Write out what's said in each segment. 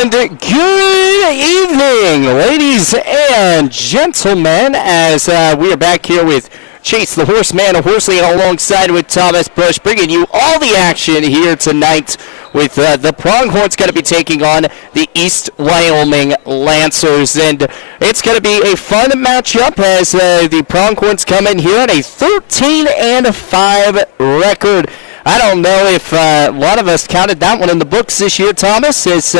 And good evening, ladies and gentlemen, as we are back here with Chase the Horseman of Horsley alongside with Thomas Bush, bringing you all the action here tonight with the Pronghorns going to be taking on the East Wyoming Lancers. And it's going to be a fun matchup as the Pronghorns come in here at a 13-5 record. I don't know if a lot of us counted that one in the books this year, Thomas. It's,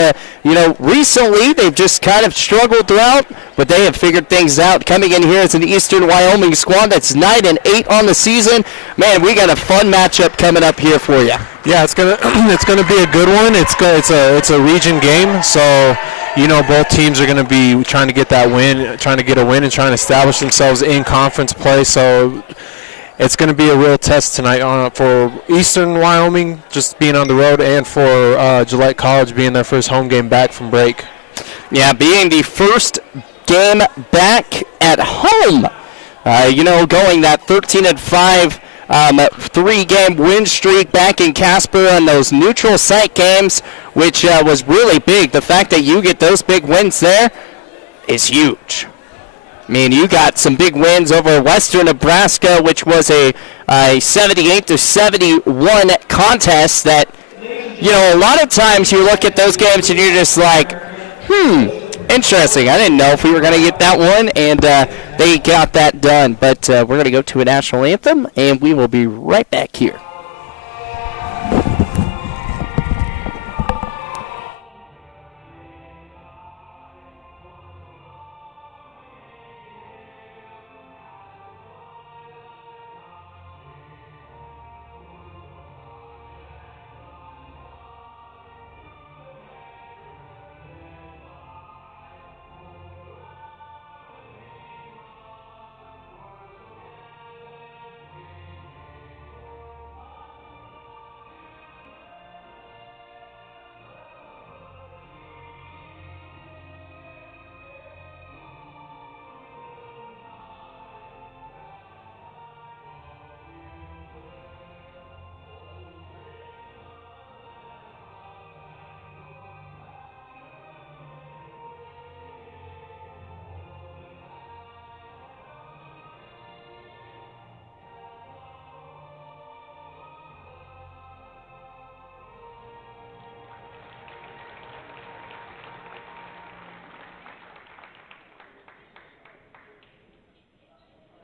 recently they've just kind of struggled throughout, but they have figured things out. Coming in here as an Eastern Wyoming squad that's 9-8 on the season. Man, we got a fun matchup coming up here for you. Yeah, it's gonna be a good one. It's a region game, so both teams are going to be trying to get that win, trying to get a win, and trying to establish themselves in conference play. So it's going to be a real test tonight for Eastern Wyoming, just being on the road, and for Gillette College being their first home game back from break. Yeah, being the first game back at home. Going that 13-5 3-game win streak back in Casper on those neutral site games, which was really big. The fact that you get those big wins there is huge. I mean, you got some big wins over Western Nebraska, which was a 78-71 contest that, a lot of times you look at those games and you're just like, interesting. I didn't know if we were going to get that one, and they got that done. But we're going to go to a national anthem, and we will be right back here.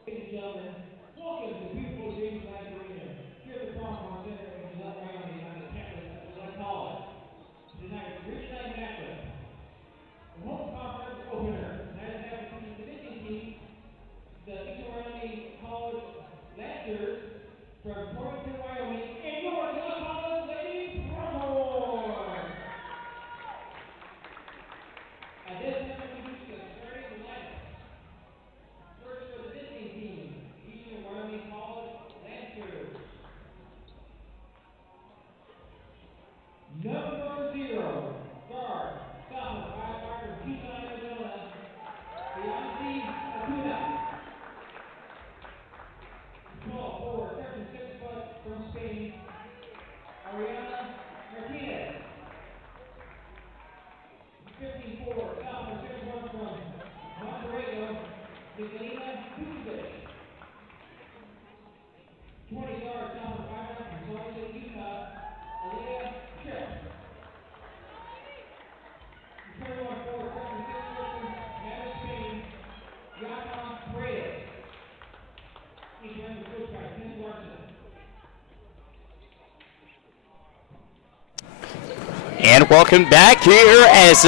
Ladies and gentlemen, welcome to beautiful James Light Arena, here at the Postgame Center in Gillette, Wyoming, on the campus of Gillette College. Tonight's Rich Night matchup, the home conference opener, that is between the visiting team, the Eastern Wyoming College Lancers from Portland, Wyoming, and your Gillette College Lady Pronghorns. At this time, we introduce the starting lineup. First for the visiting team, Eastern Wyoming College Lancers. Number 0, guard, sophomore, 5-star from Tucson, Arizona, Beyonce Acuna. Small forward, 36 foot from Spain, Ariana Martinez. 15-4, sophomore, 6'1" from Monterrey, Miguelina Bouzis. 20-guard, sophomore, 5'9" from Salt Lake City, Utah, Aaliyah Chip. 21-4, 36 from Madrid, Spain, Yata Paredes. Each man was coached by Ken Larson. And welcome back here as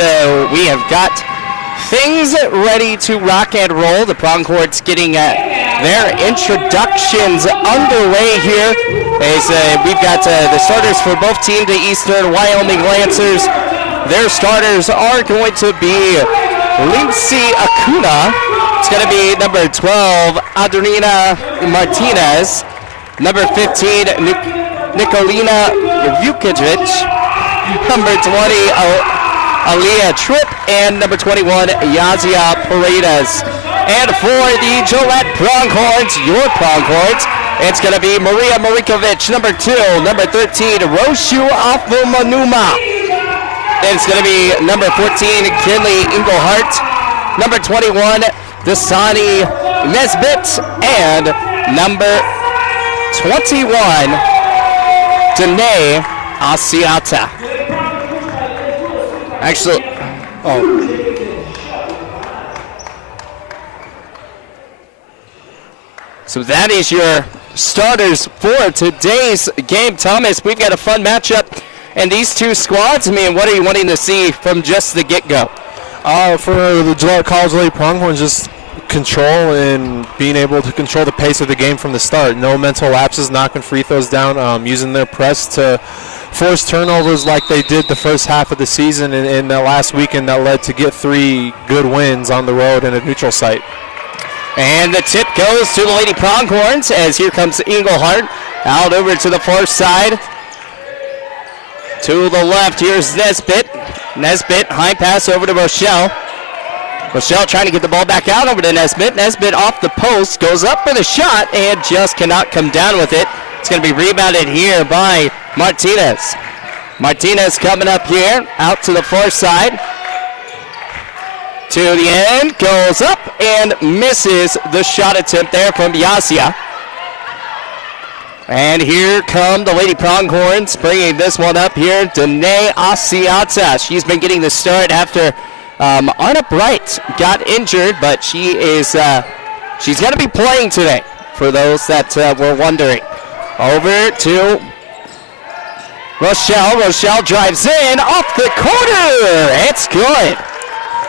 we have got things ready to rock and roll. The Pronghorns getting their introductions underway here as we've got the starters for both teams, the Eastern Wyoming Lancers. Their starters are going to be Lindsay Acuna. It's going to be number 12, Adriana Martinez. Number 15, Nikolina Vukovic. Number 20, Aaliyah Tripp, and number 21, Yazia Paredes. And for the Gillette Pronghorns, your Pronghorns, it's going to be Maria Marikovic, number 2, number 13, Roshu Afumanuma. And it's going to be number 14, Kinley Englehart, number 21, Dasani Nesbitt, and number 21, Danae Asiata. Actually, so that is your starters for today's game. Thomas, we've got a fun matchup, and these two squads, I mean, what are you wanting to see from just the get-go? For the Gillette College Lady Pronghorns, just control and being able to control the pace of the game from the start. No mental lapses, knocking free throws down, using their press to force turnovers like they did the first half of the season in that last weekend that led to get 3 good wins on the road and a neutral site. And the tip goes to the Lady Pronghorns as here comes Englehart out over to the far side. To the left, here's Nesbitt. Nesbitt, high pass over to Rochelle. Rochelle trying to get the ball back out over to Nesbitt. Nesbitt off the post, goes up for the shot, and just cannot come down with it. It's going to be rebounded here by Martinez. Martinez coming up here, out to the far side. To the end, goes up and misses the shot attempt there from Yasia. And here come the Lady Pronghorns, bringing this one up here. Danae Asiata. She's been getting the start after Anna Bright got injured, but she's going to be playing today, for those that were wondering. Over to Rochelle. Rochelle drives in, off the corner. It's good.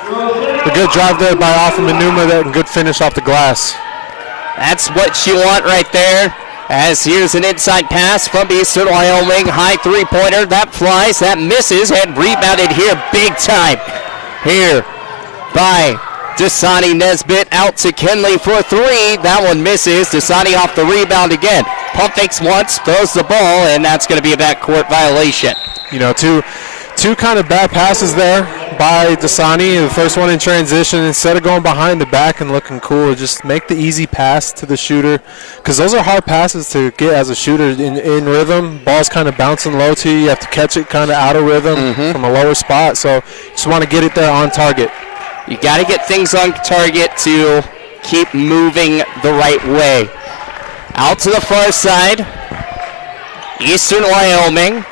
A good drive there by Alpha Manuma, and good finish off the glass. That's what you want right there. As here's an inside pass from Eastern Wyoming. High three-pointer. That flies. That misses. And rebounded here big time. Here by Dasani Nesbitt. Out to Kinley for three. That one misses. Dasani off the rebound again. Pump fakes once. Throws the ball. And that's going to be a backcourt violation. You know, two kind of bad passes there by Dasani. The first one in transition, instead of going behind the back and looking cool, just make the easy pass to the shooter, because those are hard passes to get as a shooter in rhythm. Ball's kind of bouncing low to you. You have to catch it kind of out of rhythm from a lower spot, so just want to get it there on target. You got to get things on target to keep moving the right way. Out to the far side, Eastern Wyoming.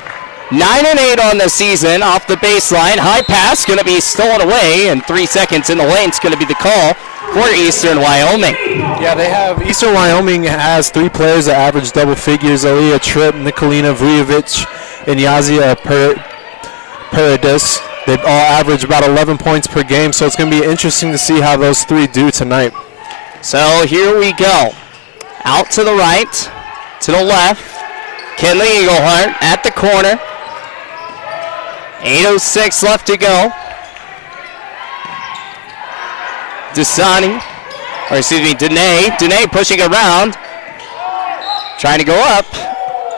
9-8 on the season, off the baseline. High pass going to be stolen away, and 3 seconds in the lane is going to be the call for Eastern Wyoming. Yeah, they have Eastern Wyoming has 3 players that average double figures: Aaliyah Tripp, Nikolina Vujovic, and Yazia Paredes. They all average about 11 points per game, so it's going to be interesting to see how those 3 do tonight. So here we go. Out to the right, to the left. Kinley Englehart at the corner. 8:06 left to go. Danae pushing around. Trying to go up.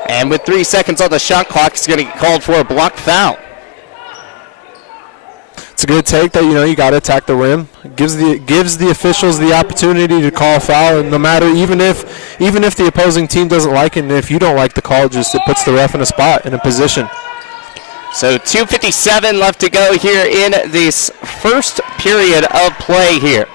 And with 3 seconds on the shot clock, he's going to get called for a block foul. It's a good take that, you got to attack the rim. It gives the officials the opportunity to call a foul, and no matter, even if the opposing team doesn't like it, and if you don't like the call, it puts the ref in a spot, in a position. So 2:57 left to go here in this first period of play here.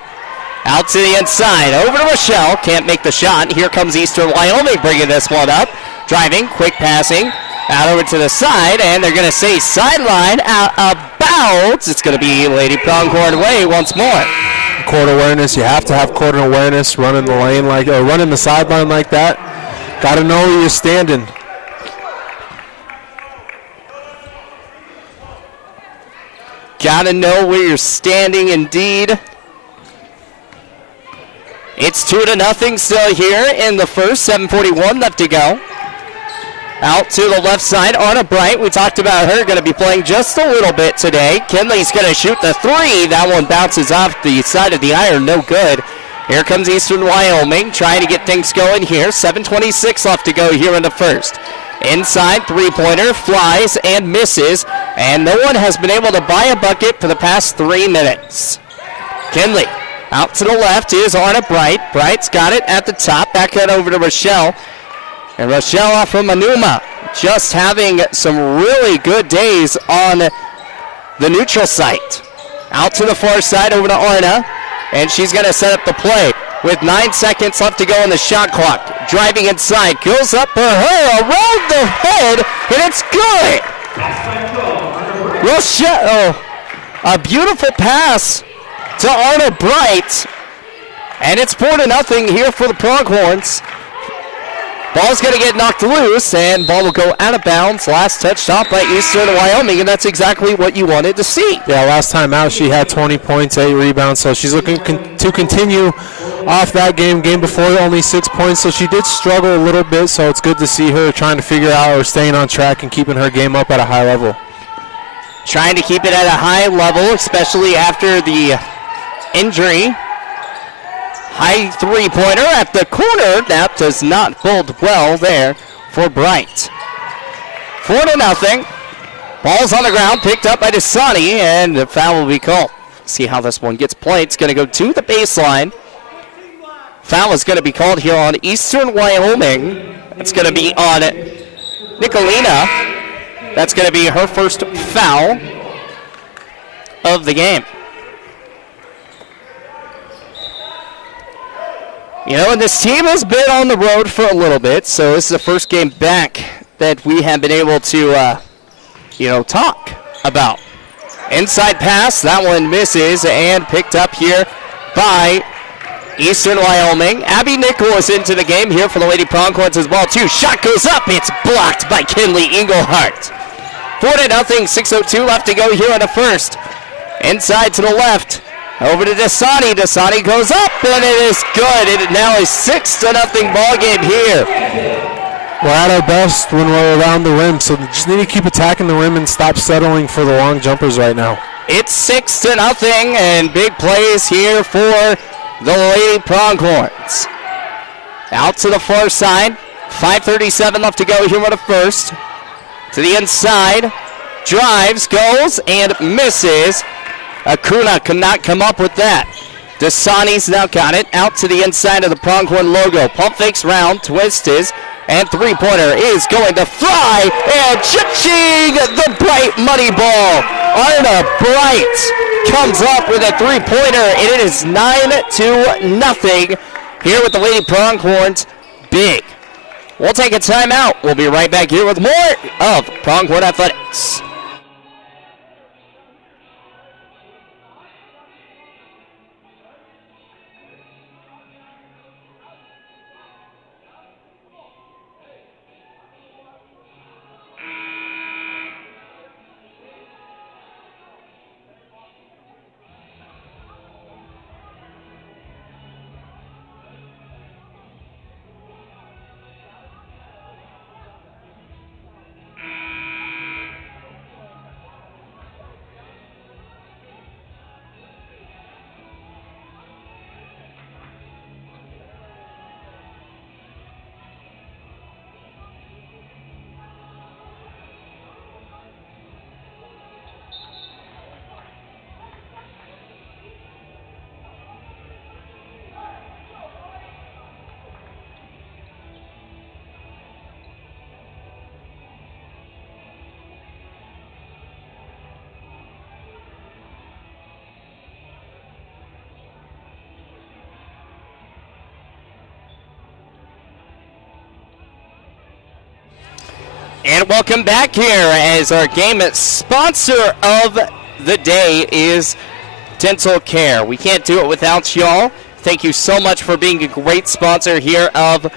Out to the inside, over to Rochelle, can't make the shot. Here comes Eastern Wyoming bringing this one up. Driving, quick passing, out over to the side, and they're going to say sideline, out of bounds. It's going to be Lady Pronghorn way once more. Court awareness, you have to have court awareness, running the lane running the sideline like that. Got to know where you're standing. Got to know where you're standing, indeed. It's 2-0 still here in the first. 7:41 left to go. Out to the left side, Anna Bright. We talked about her going to be playing just a little bit today. Kinley's going to shoot the three. That one bounces off the side of the iron. No good. Here comes Eastern Wyoming trying to get things going here. 7:26 left to go here in the first. Inside three-pointer, flies and misses. And no one has been able to buy a bucket for the past 3 minutes. Kinley out to the left is Anna Bright. Bright's got it at the top. Back head over to Rochelle. And Rochelle off from Manuma, just having some really good days on the neutral site. Out to the far side over to Arna, and she's going to set up the play with 9 seconds left to go on the shot clock. Driving inside, goes up for her, around the head, and it's good. Rochelle, a beautiful pass to Arna Bright, and it's 4-0 here for the Pronghorns. Ball's going to get knocked loose, and ball will go out of bounds. Last touched off by Eastern Wyoming, and that's exactly what you wanted to see. Yeah, last time out she had 20 points, 8 rebounds, so she's looking to continue off that game. Game before, only 6 points, so she did struggle a little bit, so it's good to see her trying to figure out or staying on track and keeping her game up at a high level. Trying to keep it at a high level, especially after the injury. High three-pointer at the corner. That does not bode well there for Bright. 4-0. Ball's on the ground, picked up by Dasani, and the foul will be called. See how this one gets played. It's going to go to the baseline. Foul is going to be called here on Eastern Wyoming. It's going to be on Nicolina. That's going to be her first foul of the game. You know, and this team has been on the road for a little bit, so this is the first game back that we have been able to, talk about. Inside pass, that one misses, and picked up here by Eastern Wyoming. Abby Nichols into the game here for the Lady Pronghorns as well, too. Shot goes up, it's blocked by Kinley Englehart. 4-0, 6:02 left to go here in the first. Inside to the left. Over to Dasani. Dasani goes up, and it is good. It now is 6-0 ball game here. We're at our best when we're around the rim, so just need to keep attacking the rim and stop settling for the long jumpers right now. It's 6-0, and big plays here for the Lady Pronghorns. Out to the far side. 5:37 left to go here in the first. To the inside. Drives, goes, and misses. Acuna could not come up with that. Dasani's now got it. Out to the inside of the Pronghorn logo. Pump fakes round, twist is, and three-pointer is going to fly. And ching, the Bright money ball. Arna Bright comes up with a three-pointer, and it is 9-0 here with the Lady Pronghorns. Big. We'll take a timeout. We'll be right back here with more of Pronghorn Athletics. And welcome back here as our game sponsor of the day is Dental Care. We can't do it without y'all. Thank you so much for being a great sponsor here of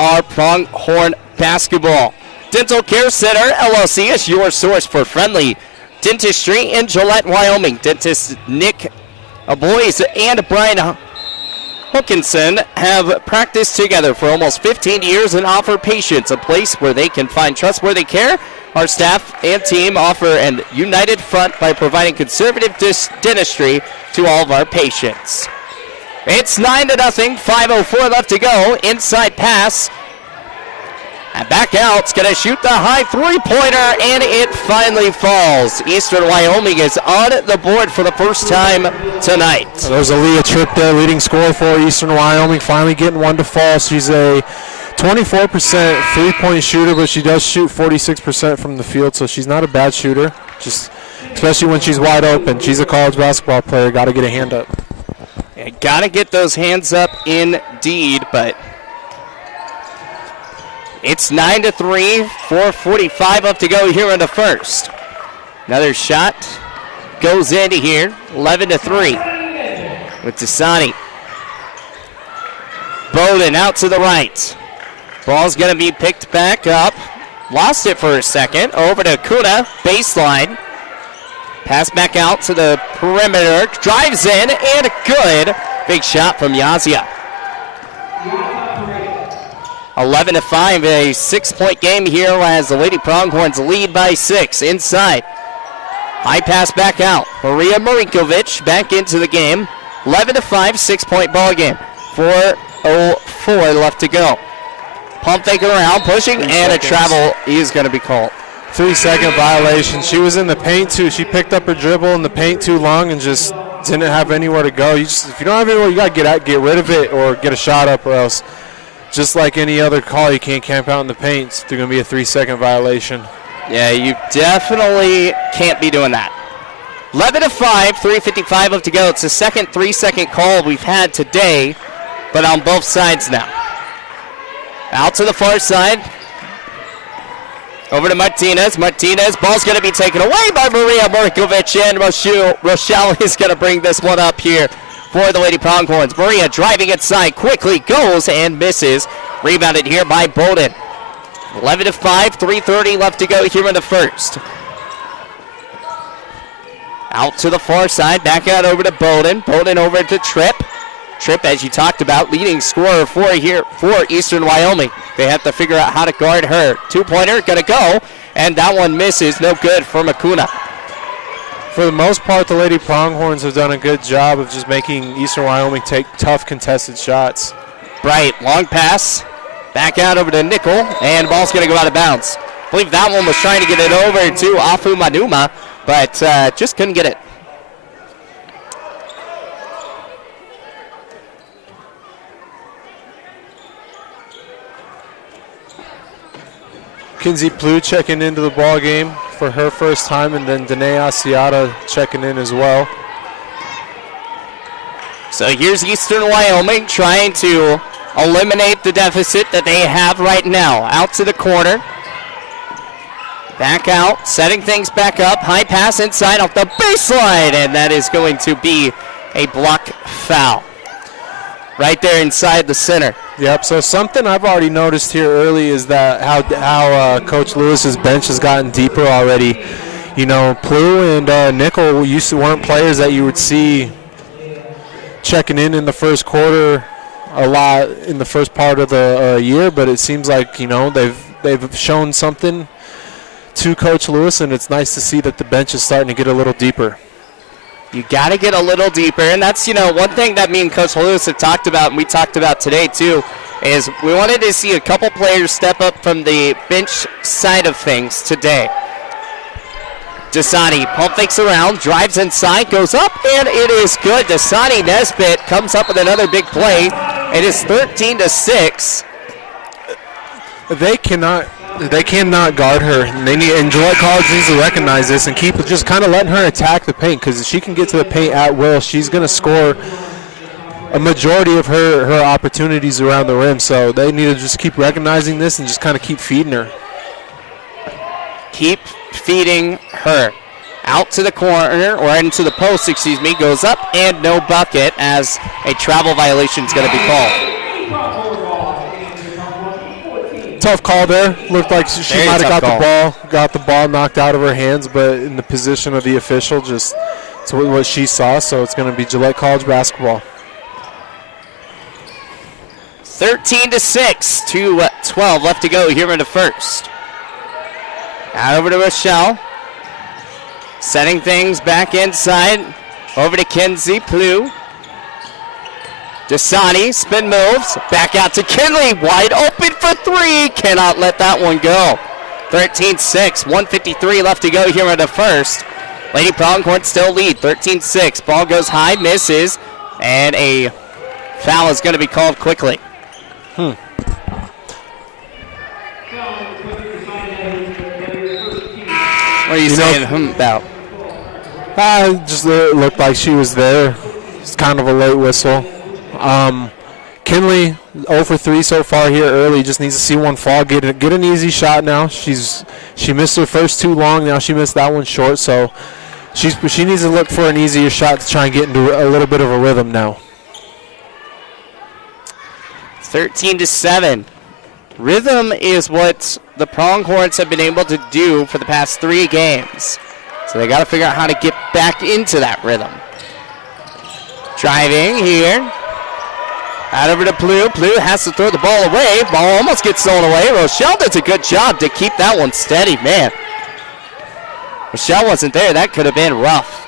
our Pronghorn basketball. Dental Care Center, LLC, is your source for friendly dentistry in Gillette, Wyoming. Dentists Nick Bouzis and Brian Hokanson have practiced together for almost 15 years and offer patients a place where they can find trustworthy care. Our staff and team offer an united front by providing conservative dentistry to all of our patients. It's 9-0, 5:04 left to go. Inside pass. And back out, it's going to shoot the high three-pointer, and it finally falls. Eastern Wyoming is on the board for the first time tonight. There's Aaliyah Tripp there, leading scorer for Eastern Wyoming, finally getting one to fall. She's a 24% three-point shooter, but she does shoot 46% from the field, so she's not a bad shooter, just especially when she's wide open. She's a college basketball player, got to get a hand up. Yeah, got to get those hands up indeed, but it's 9-3, 4:45 left to go here in the first. Another shot goes into here, 11-3 with Dasani. Bowden out to the right. Ball's going to be picked back up. Lost it for a second. Over to Kuna, baseline. Pass back out to the perimeter. Drives in, and good. Big shot from Yazia. 11-5, a 6-point game here as the Lady Pronghorns lead by 6. Inside. High pass back out. Maria Marinkovic back into the game. 11-5, 6-point ball game. 4:04 left to go. Pump fake around, pushing, and a travel is going to be called. 3-second violation. She was in the paint too. She picked up her dribble in the paint too long and just didn't have anywhere to go. If you don't have anywhere, you got to get rid of it or get a shot up, or else, just like any other call, you can't camp out in the paint. It's going to be a 3-second violation. Yeah, you definitely can't be doing that. 11-5, 3:55 left to go. It's the second 3-second call we've had today, but on both sides now. Out to the far side. Over to Martinez. Martinez, ball's going to be taken away by Maria Markovic, and Rochelle is going to bring this one up here for the Lady Pronghorns. Maria driving inside, quickly goes and misses. Rebounded here by Bowden. 11-5, 3:30 left to go here in the first. Out to the far side, back out over to Bowden. Bowden over to Tripp. Tripp, as you talked about, leading scorer for Eastern Wyoming. They have to figure out how to guard her. Two-pointer, going to go, and that one misses. No good for Makuna. For the most part, the Lady Pronghorns have done a good job of just making Eastern Wyoming take tough contested shots. Bright, long pass. Back out over to Nickel, and ball's going to go out of bounds. I believe that one was trying to get it over to Afu Manuma, but just couldn't get it. Kinsey Plew checking into the ball game for her first time, and then Danae Asiata checking in as well. So here's Eastern Wyoming trying to eliminate the deficit that they have right now. Out to the corner. Back out, setting things back up. High pass inside off the baseline, and that is going to be a block foul. Right there inside the center. Yep, so something I've already noticed here early is that how Coach Lewis's bench has gotten deeper already. You know, Plew and Nickel weren't players that you would see checking in the first quarter a lot in the first part of the year, but it seems like, you know, they've shown something to Coach Lewis, and it's nice to see that the bench is starting to get a little deeper. You got to get a little deeper, and that's, you know, one thing that me and Coach Lewis have talked about, and we talked about today too, is we wanted to see a couple players step up from the bench side of things today. Dasani pump fakes around, drives inside, goes up, and it is good. Dasani Nesbitt comes up with another big play. It is 13-6. They cannot guard her. And Gillette College needs to recognize this and keep just kind of letting her attack the paint, because if she can get to the paint at will, she's going to score a majority of her opportunities around the rim. So they need to just keep recognizing this and just kind of keep feeding her. Keep feeding her. Out to the corner, or into the post, goes up, and no bucket, as a travel violation is going to be called. Tough call there. Looked like she might have got the ball knocked out of her hands, but in the position of the official, just it's what she saw. So it's going to be Gillette College basketball. 13-6, 2:12 left to go here in the first. Out over to Rochelle. Setting things back inside. Over to Kinsey Plew. Dasani, spin moves, back out to Kinley, wide open for three, cannot let that one go. 13-6, 1:53 left to go here in the first. Lady Pronghorn still lead, 13-6, ball goes high, misses, and a foul is going to be called quickly. What are you saying about? Just looked like she was there. It's kind of a late whistle. Kinley 0 for 3 so far here early. Just needs to see one fall, get an easy shot now. She missed her first two long. Now she missed that one short. So she needs to look for an easier shot to try and get into a little bit of a rhythm now. 13-7. Rhythm is what the Pronghorns have been able to do for the past 3 games. So they got to figure out how to get back into that rhythm. Driving here. Out over to Plew. Plew has to throw the ball away. Ball almost gets thrown away. Rochelle does a good job to keep that one steady, man. Rochelle wasn't there. That could have been rough.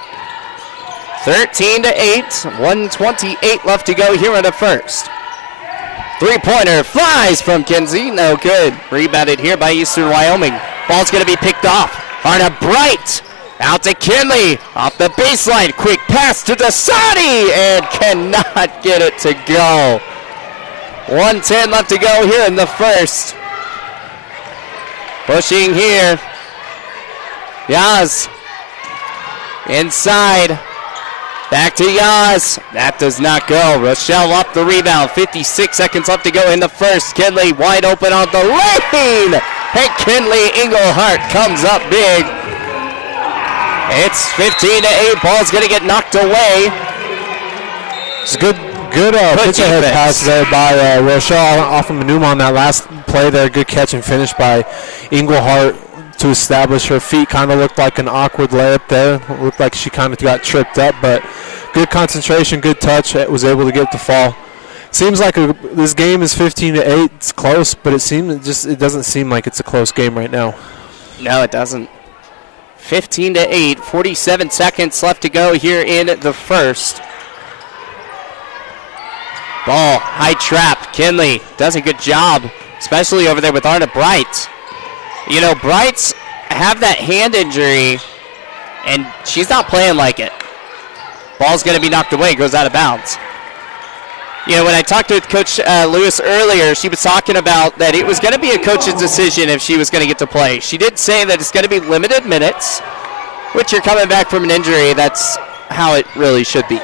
13-8, 1:28 left to go here in the first. Three-pointer flies from Kinsey, no good. Rebounded here by Eastern Wyoming. Ball's going to be picked off. Arna Bright out to Kinley, off the baseline. Quick pass to Dasani, and cannot get it to go. 1:10 left to go here in the first. Pushing here. Yaz inside. Back to Yaz. That does not go. Rochelle off the rebound. 56 seconds left to go in the first. Kinley wide open on the lane. And Kinley Englehart comes up big. It's 15-8. Ball's going to get knocked away. It's a good pitch ahead pass there by Rochelle off of Manuma on that last play there. Good catch and finish by Englehart to establish her feet. Kind of looked like an awkward layup there. Looked like she kind of got tripped up, but good concentration, good touch. It was able to get the fall. Seems like this game is 15-8. It's close, but it doesn't seem like it's a close game right now. No, it doesn't. 15-8, 47 seconds left to go here in the first. Ball, high trap. Kinley does a good job, especially over there with Arna Bright. You know, Bright's have that hand injury, and she's not playing like it. Ball's going to be knocked away, goes out of bounds. You know, when I talked with Coach Lewis earlier, she was talking about that it was going to be a coach's decision if she was going to get to play. She did say that it's going to be limited minutes, which you're coming back from an injury. That's how it really should be.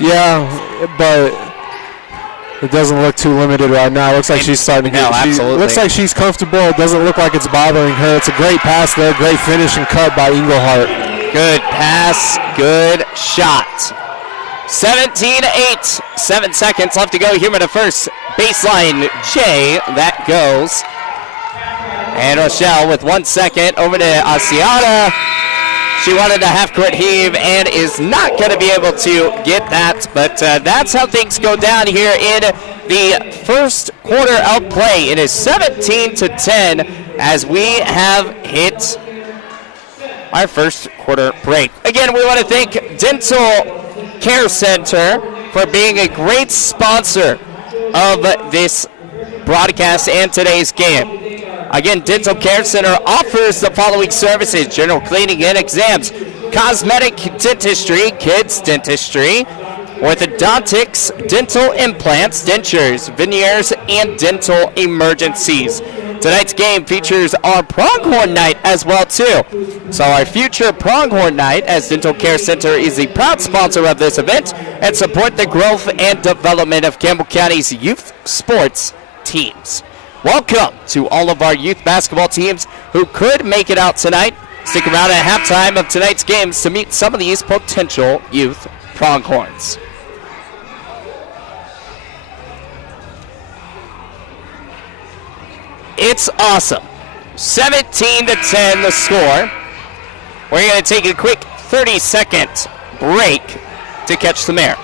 Yeah, but it doesn't look too limited right now. It looks like she's starting to get. No, absolutely. Looks like she's comfortable. It doesn't look like it's bothering her. It's a great pass there. Great finish and cut by Englehart. Good pass. Good shot. 17-8. 7 seconds left to go here in the first. Baseline J. That goes. And Rochelle with 1 second over to Asiata. She wanted a half-court heave and is not going to be able to get that. But that's how things go down here in the first quarter of play. It is 17-10 as we have hit our first quarter break. Again, we want to thank Dental Care Center for being a great sponsor of this broadcast and today's game. Again, Dental Care Center offers the following services: general cleaning and exams, cosmetic dentistry, kids dentistry, orthodontics, dental implants, dentures, veneers, and dental emergencies. Tonight's game features our Pronghorn Night as well, too. So our future Pronghorn Night, as Dental Care Center is the proud sponsor of this event and support the growth and development of Campbell County's youth sports teams. Welcome to all of our youth basketball teams who could make it out tonight. Stick around at halftime of tonight's games to meet some of these potential youth Pronghorns. It's awesome. 17-10 the score. We're going to take a quick 30-second break to catch some air.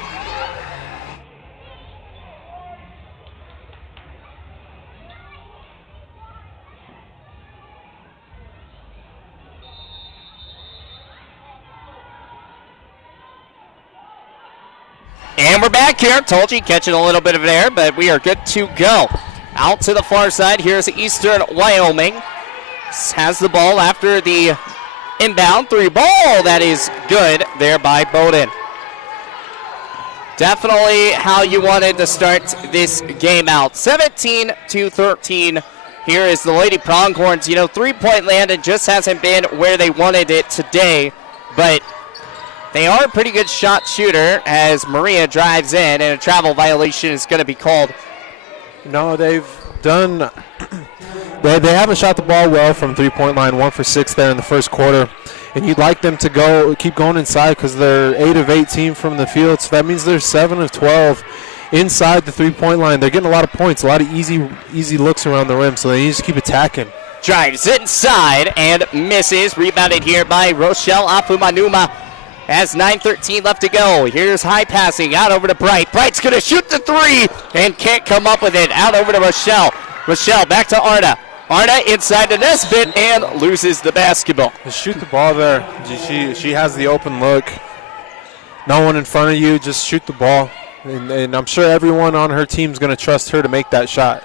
And we're back here. Told you, catching a little bit of air, but we are good to go. Out to the far side, here's Eastern Wyoming. Has the ball after the inbound three ball. That is good there by Bowden. Definitely how you wanted to start this game out. 17-13. Here is the Lady Pronghorns. You know, three-point landing just hasn't been where they wanted it today, but they are a pretty good shot shooter as Maria drives in, and a travel violation is going to be called. No, they've done. They haven't shot the ball well from three-point line. 1 for 6 there in the first quarter, and you'd like them to keep going inside because they're 8 of 18 from the field. So that means they're 7 of 12 inside the three-point line. They're getting a lot of points, a lot of easy looks around the rim. So they need to keep attacking. Drives inside and misses. Rebounded here by Rochelle Afumanuma. Has 9:13 left to go. Here's high passing out over to Bright. Bright's going to shoot the three and can't come up with it. Out over to Rochelle. Rochelle back to Arna. Arna inside the Nesbitt and loses the basketball. Shoot the ball there. She has the open look. no one in front of you, just shoot the ball. And I'm sure everyone on her team is going to trust her to make that shot.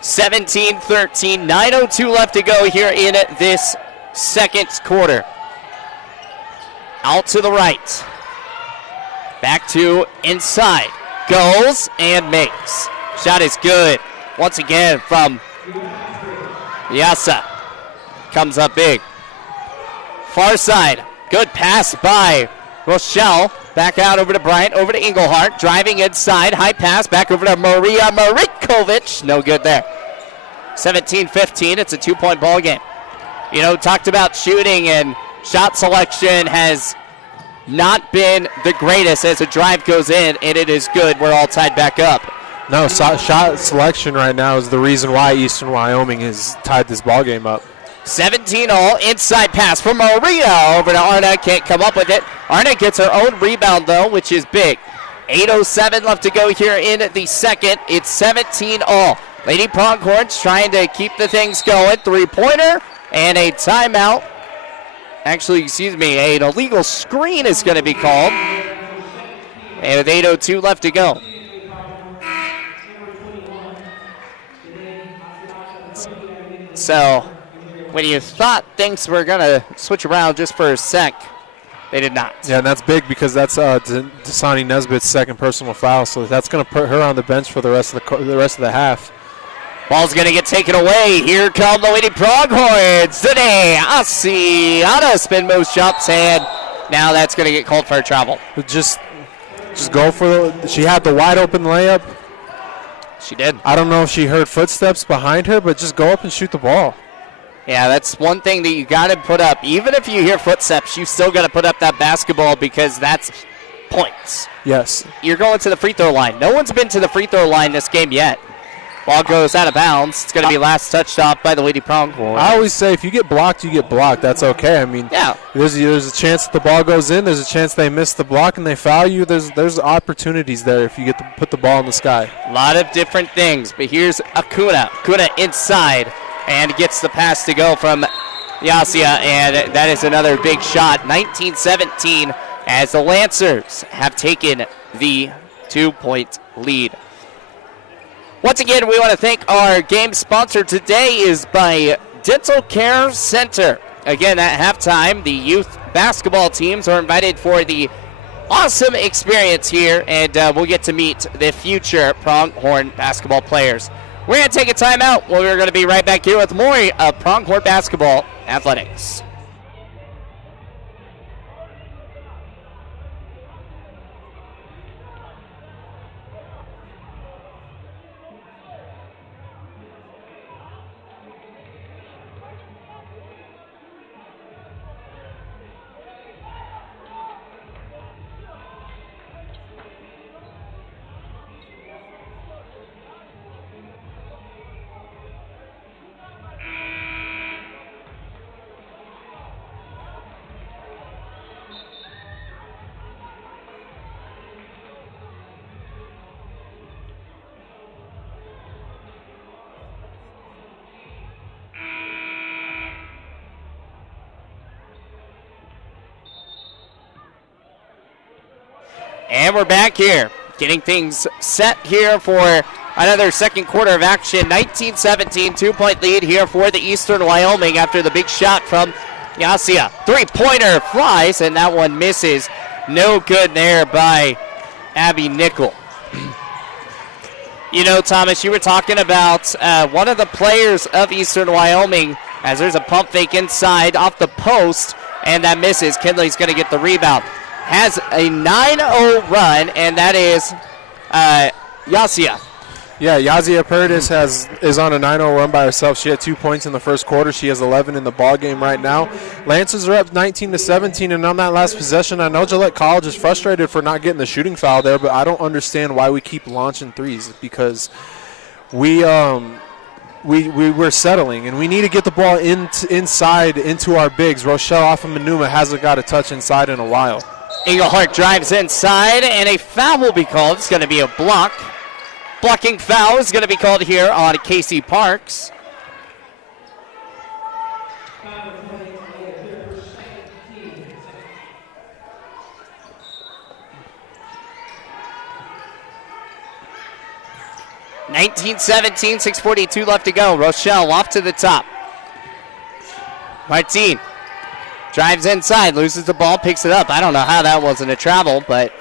17-13, 9:02 left to go here in this second quarter. Out to the right. Back to inside. Goes and makes. Shot is good. Once again from Yasa. Comes up big. Far side. Good pass by Rochelle. Back out over to Bryant, over to Englehart. Driving inside. High pass back over to Maria Marikovic. No good there. 17-15. It's a 2-point ball game. You know, talked about shooting, and shot selection has not been the greatest as a drive goes in, and it is good. We're all tied back up. No, shot selection right now is the reason why Eastern Wyoming has tied this ball game up. 17-all, inside pass from Maria over to Arna. Can't come up with it. Arna gets her own rebound, though, which is big. 8:07 left to go here in the second. It's 17-all. Lady Pronghorns trying to keep the things going. Three-pointer and a timeout. Actually, excuse me, an illegal screen is going to be called. And with 8:02 left to go. So, when you thought things were going to switch around just for a sec, they did not. Yeah, and that's big because that's Dasani Nesbitt's second personal foul, so that's going to put her on the bench for the rest of the half. Ball's going to get taken away. Here come the Lady Pronghorns. Today, Asiata spin move jumps, and now that's going to get called for a travel. Just go for she had the wide open layup. She did. I don't know if she heard footsteps behind her, but just go up and shoot the ball. Yeah, that's one thing that you got to put up. Even if you hear footsteps, you still got to put up that basketball because that's points. Yes. You're going to the free throw line. No one's been to the free throw line this game yet. Ball goes out of bounds. It's going to be last touched off by the Lady Pronghorns. I always say if you get blocked, you get blocked. That's okay. I mean, yeah. There's a chance that the ball goes in. There's a chance they miss the block and they foul you. There's opportunities there if you get to put the ball in the sky. A lot of different things, but here's Acuna. Acuna inside and gets the pass to go from Yasia, and that is another big shot. 19-17 as the Lancers have taken the 2-point lead. Once again, we want to thank our game sponsor today is by Dental Care Center. Again, at halftime, the youth basketball teams are invited for the awesome experience here, and we'll get to meet the future Pronghorn basketball players. We're going to take a timeout. Well, we're going to be right back here with more of Pronghorn basketball athletics. And we're back here, getting things set here for another second quarter of action. 19-17, 2-point lead here for the Eastern Wyoming after the big shot from Yasia. Three-pointer flies, and that one misses. No good there by Abby Nickel. You know, Thomas, you were talking about one of the players of Eastern Wyoming as there's a pump fake inside off the post, and that misses. Kinley's going to get the rebound. Has a 9-0 run, and that is Yasia. Yeah, Yazia Purtis is on a 9-0 run by herself. She had 2 points in the first quarter. She has 11 in the ball game right now. Lancers are up 19-17, and on that last possession, I know Gillette College is frustrated for not getting the shooting foul there, but I don't understand why we keep launching threes because we're settling, and we need to get the ball inside into our bigs. Rochelle off of Manuma hasn't got a touch inside in a while. Englehart drives inside, and a foul will be called. It's going to be a block. Blocking foul is going to be called here on Casey Parks. 19-17, 6:42 left to go. Rochelle off to the top. Martine drives inside, loses the ball, picks it up. I don't know how that wasn't a travel, but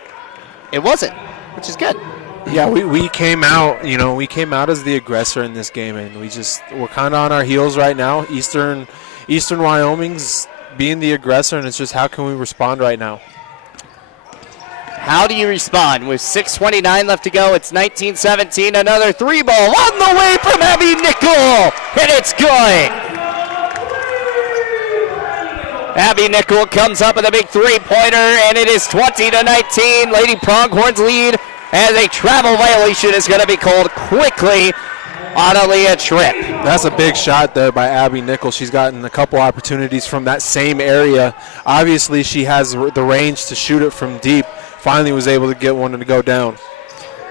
it wasn't, which is good. Yeah, we came out, we came out as the aggressor in this game, and we're kind of on our heels right now. Eastern Wyoming's being the aggressor, and it's just how can we respond right now? How do you respond? With 6:29 left to go, it's 19-17. Another three ball on the way from Abby Nickel, and it's good. Abby Nickel comes up with a big three-pointer, and it is 20-19. Lady Pronghorns lead, as a travel violation is going to be called quickly on Aaliyah Tripp. That's a big shot there by Abby Nickel. She's gotten a couple opportunities from that same area. Obviously, she has the range to shoot it from deep. Finally was able to get one to go down.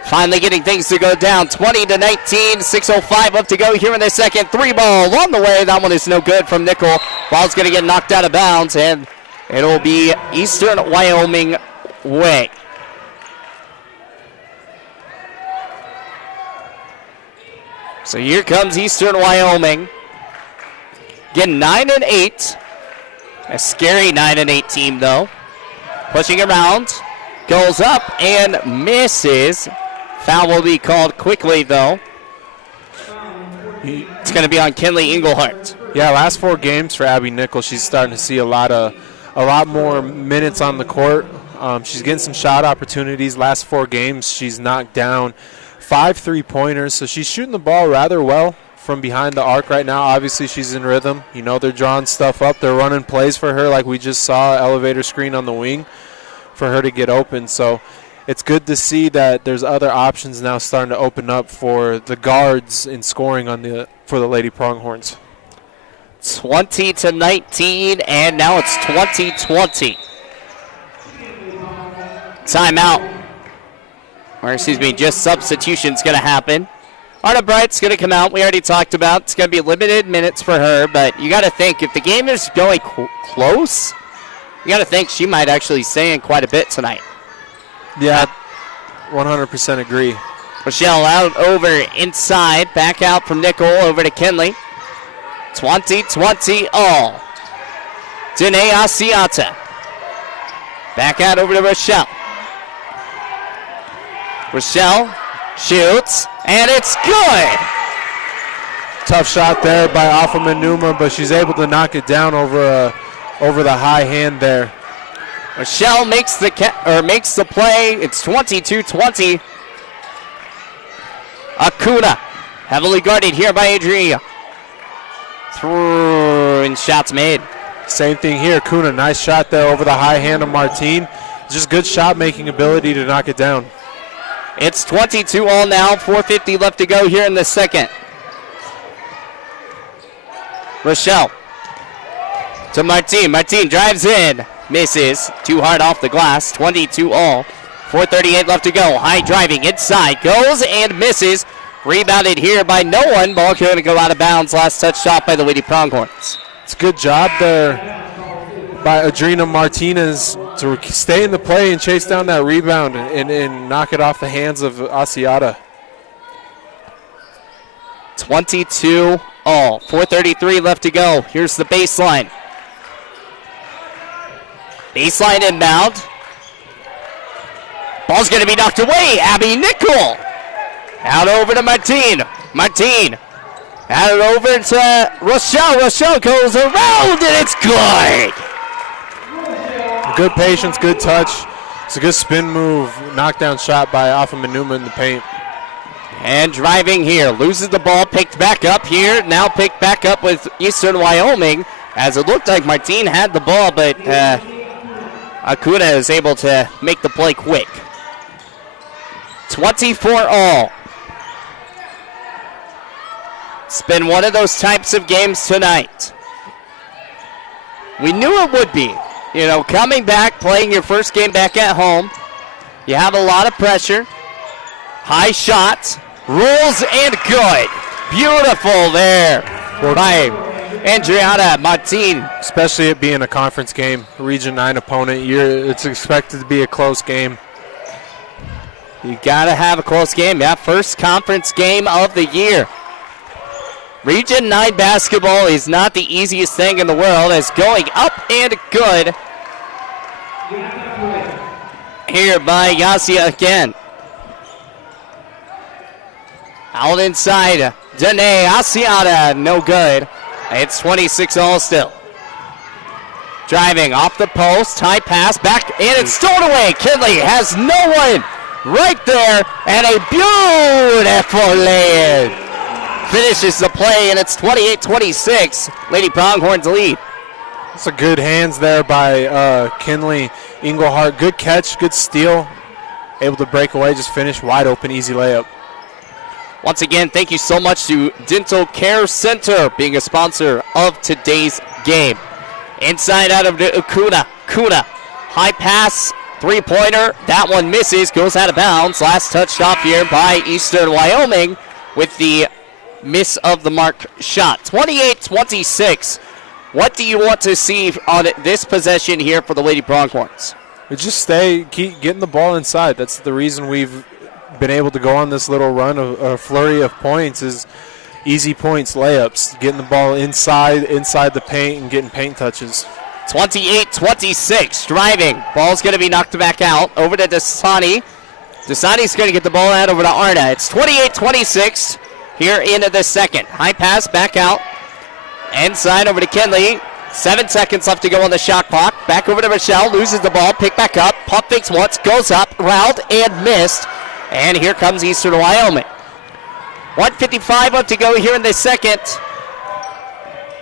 Finally getting things to go down. 20-19, 6:05 left to go here in the second. Three ball on the way. That one is no good from Nickel. Ball's going to get knocked out of bounds, and it'll be Eastern Wyoming way. So here comes Eastern Wyoming. Again, 9-8. A scary 9-8 team, though. Pushing around. Goes up and misses. Foul will be called quickly, though. It's going to be on Kinley Englehart. Yeah, last 4 games for Abby Nickel, she's starting to see a lot more minutes on the court. She's getting some shot opportunities. Last 4 games, she's knocked down 5 3-pointers, so she's shooting the ball rather well from behind the arc right now. Obviously, she's in rhythm. They're drawing stuff up. They're running plays for her like we just saw, elevator screen on the wing for her to get open. So it's good to see that there's other options now starting to open up for the guards in scoring for the Lady Pronghorns. 20-19, and now it's 20-20. Timeout. Or just substitution's going to happen. Arna Bright's going to come out. We already talked about it's going to be limited minutes for her, but you got to think if the game is going close, you got to think she might actually stay in quite a bit tonight. Yeah, 100% agree. Michelle out over inside, back out from Nickel over to Kinley. 20-20 all. Dene Asiata. Back out over to Rochelle. Rochelle shoots, and it's good. Tough shot there by Alpha Manuma, but she's able to knock it down over the high hand there. Rochelle makes the play. It's 22-20. Acuna, heavily guarded here by Adria. Through, and shots made. Same thing here. Acuna, nice shot there over the high hand of Martine. Just good shot-making ability to knock it down. It's 22 all now. 4:50 left to go here in the second. Rochelle to Martine. Martine drives in. Misses. Too hard off the glass. 22 all. 4:38 left to go. High driving inside. Goes and misses. Rebounded here by no one. Ball going to go out of bounds. Last touch shot by the Lady Pronghorns. It's a good job there by Adrina Martinez to stay in the play and chase down that rebound and knock it off the hands of Asiata. 22 all. 4:33 left to go. Here's the baseline. Baseline inbound. Ball's going to be knocked away. Abby Nickel. Out over to Martine. Martine. Out over to Rochelle. Rochelle goes around, and it's good. Good patience, good touch. It's a good spin move. Knockdown shot by Alpha Manuma in the paint. And driving here. Loses the ball. Picked back up here. Now picked back up with Eastern Wyoming. As it looked like Martine had the ball, but Acuna is able to make the play quick. 24 all. It's been one of those types of games tonight. We knew it would be. Coming back, playing your first game back at home. You have a lot of pressure. High shots. Rolls and good. Beautiful there by Andriana Martine. Especially it being a conference game, Region 9 opponent. It's expected to be a close game. You got to have a close game. Yeah, first conference game of the year. Region 9 basketball is not the easiest thing in the world. It's going up and good here by Yasia again. Out inside, Danae Asiata, no good. It's 26-all still. Driving off the post, high pass, back, and it's stolen away. Kinley has no one right there, and a beautiful lay-in. Finishes the play, and it's 28-26. Lady Pronghorns lead. That's a good hands there by Kinley Englehart. Good catch, good steal. Able to break away, just finish wide open, easy layup. Once again, thank you so much to Dental Care Center being a sponsor of today's game. Inside out of the Kuna. High pass, three-pointer. That one misses, goes out of bounds. Last touched off here by Eastern Wyoming with the miss of the mark shot. 28-26. What do you want to see on this possession here for the Lady Pronghorns? We just keep getting the ball inside. That's the reason we've been able to go on this little run of a flurry of points is easy points, layups, getting the ball inside the paint and getting paint touches. 28-26, driving. Ball's going to be knocked back out. Over to Dasani. Dasani's going to get the ball out over to Arna. It's 28-26 here into the second. High pass back out. Inside over to Kinley. 7 seconds left to go on the shot clock. Back over to Michelle. Loses the ball. Pick back up. Pump fakes once. Goes up. Round and missed. And here comes Eastern Wyoming. 1:55 left to go here in the second.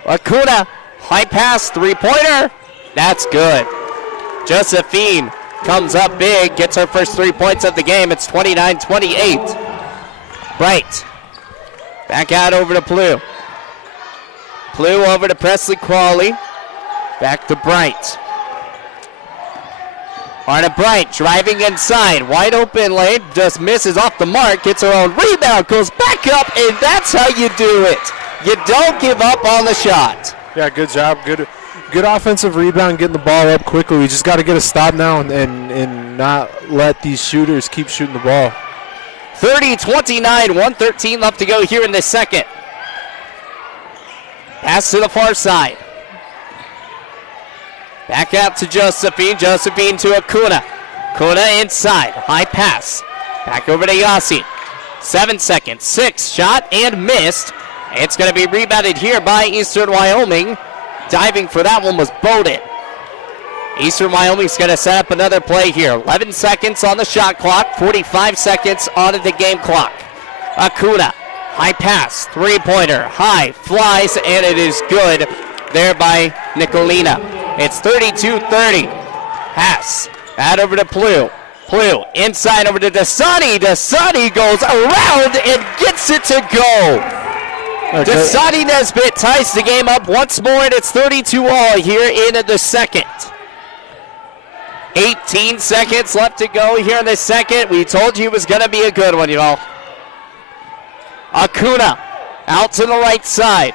Acuna, high pass, three-pointer. That's good. Josephine comes up big, gets her first 3 points of the game. It's 29-28. Bright. Back out over to Plew. Plew over to Presley Crawley. Back to Bright. Arna Bright driving inside. Wide open lane. Just misses off the mark. Gets her own rebound. Goes back up, and that's how you do it. You don't give up on the shot. Yeah, good job. Good offensive rebound, getting the ball up quickly. We just got to get a stop now and not let these shooters keep shooting the ball. 30-29, 1:13 left to go here in the second. Pass to the far side. Back out to Josephine. Josephine to Acuna. Acuna inside. High pass. Back over to Yossi. 7 seconds. 6. Shot and missed. It's going to be rebounded here by Eastern Wyoming. Diving for that one was Bowden. Eastern Wyoming's going to set up another play here. 11 seconds on the shot clock. 45 seconds on the game clock. Acuna. High pass. Three-pointer. High. Flies, and it is good there by Nicolina. It's 32-30. Pass. Out over to Plew. Plew inside over to Dasani. Dasani goes around and gets it to go. Okay. Dasani Nesbitt ties the game up once more, and it's 32-all here in the second. 18 seconds left to go here in the second. We told you it was going to be a good one, y'all. Acuna out to the right side.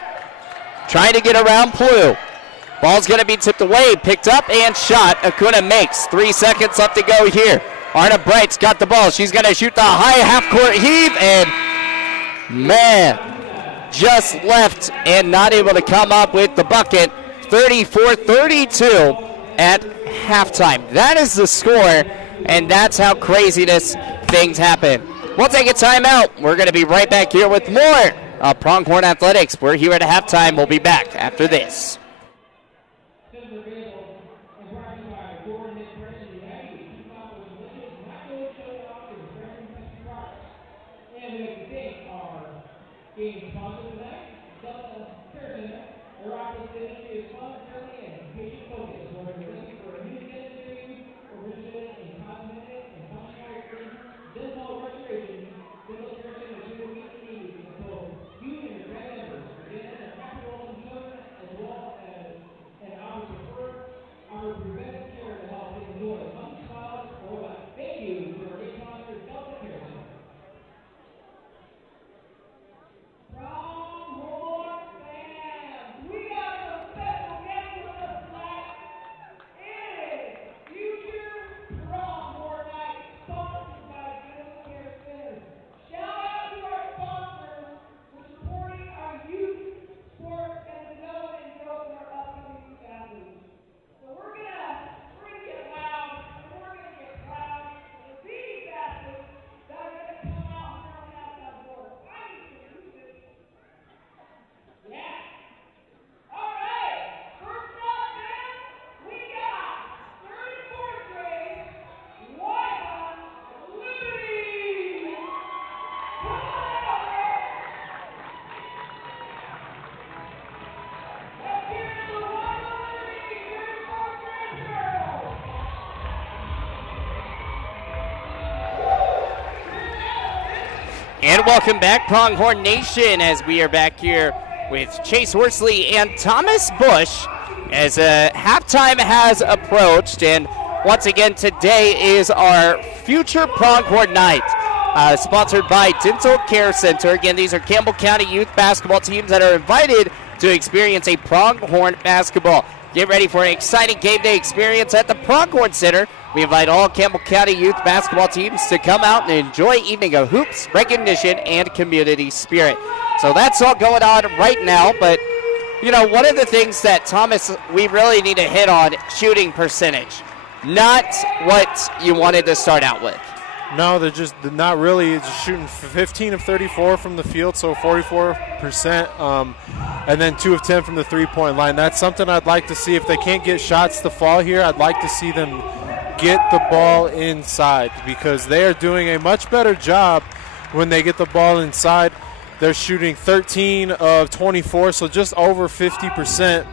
Trying to get around Plew. Ball's going to be tipped away, picked up, and shot. Acuna makes. 3 seconds left to go here. Arna Bright's got the ball. She's going to shoot the high half-court heave, and man, just left and not able to come up with the bucket. 34-32 at halftime. That is the score, and that's how craziness things happen. We'll take a timeout. We're going to be right back here with more Pronghorn Athletics. We're here at halftime. We'll be back after this. And welcome back, Pronghorn Nation, as we are back here with Chase Horsley and Thomas Bush as halftime has approached. And once again, today is our future Pronghorn night, sponsored by Dental Care Center. Again, these are Campbell County youth basketball teams that are invited to experience a Pronghorn basketball. Get ready for an exciting game day experience at the Pronghorn Center. We invite all Campbell County youth basketball teams to come out and enjoy an evening of hoops, recognition, and community spirit. So that's all going on right now. But, you know, one of the things that, Thomas, we really need to hit on, shooting percentage. Not what you wanted to start out with. No, they're just not really. Just shooting 15 of 34 from the field, so 44%, and then 2 of 10 from the three-point line. That's something I'd like to see. If they can't get shots to fall here, I'd like to see them get the ball inside, because they are doing a much better job when they get the ball inside. They're shooting 13 of 24, so just over 50%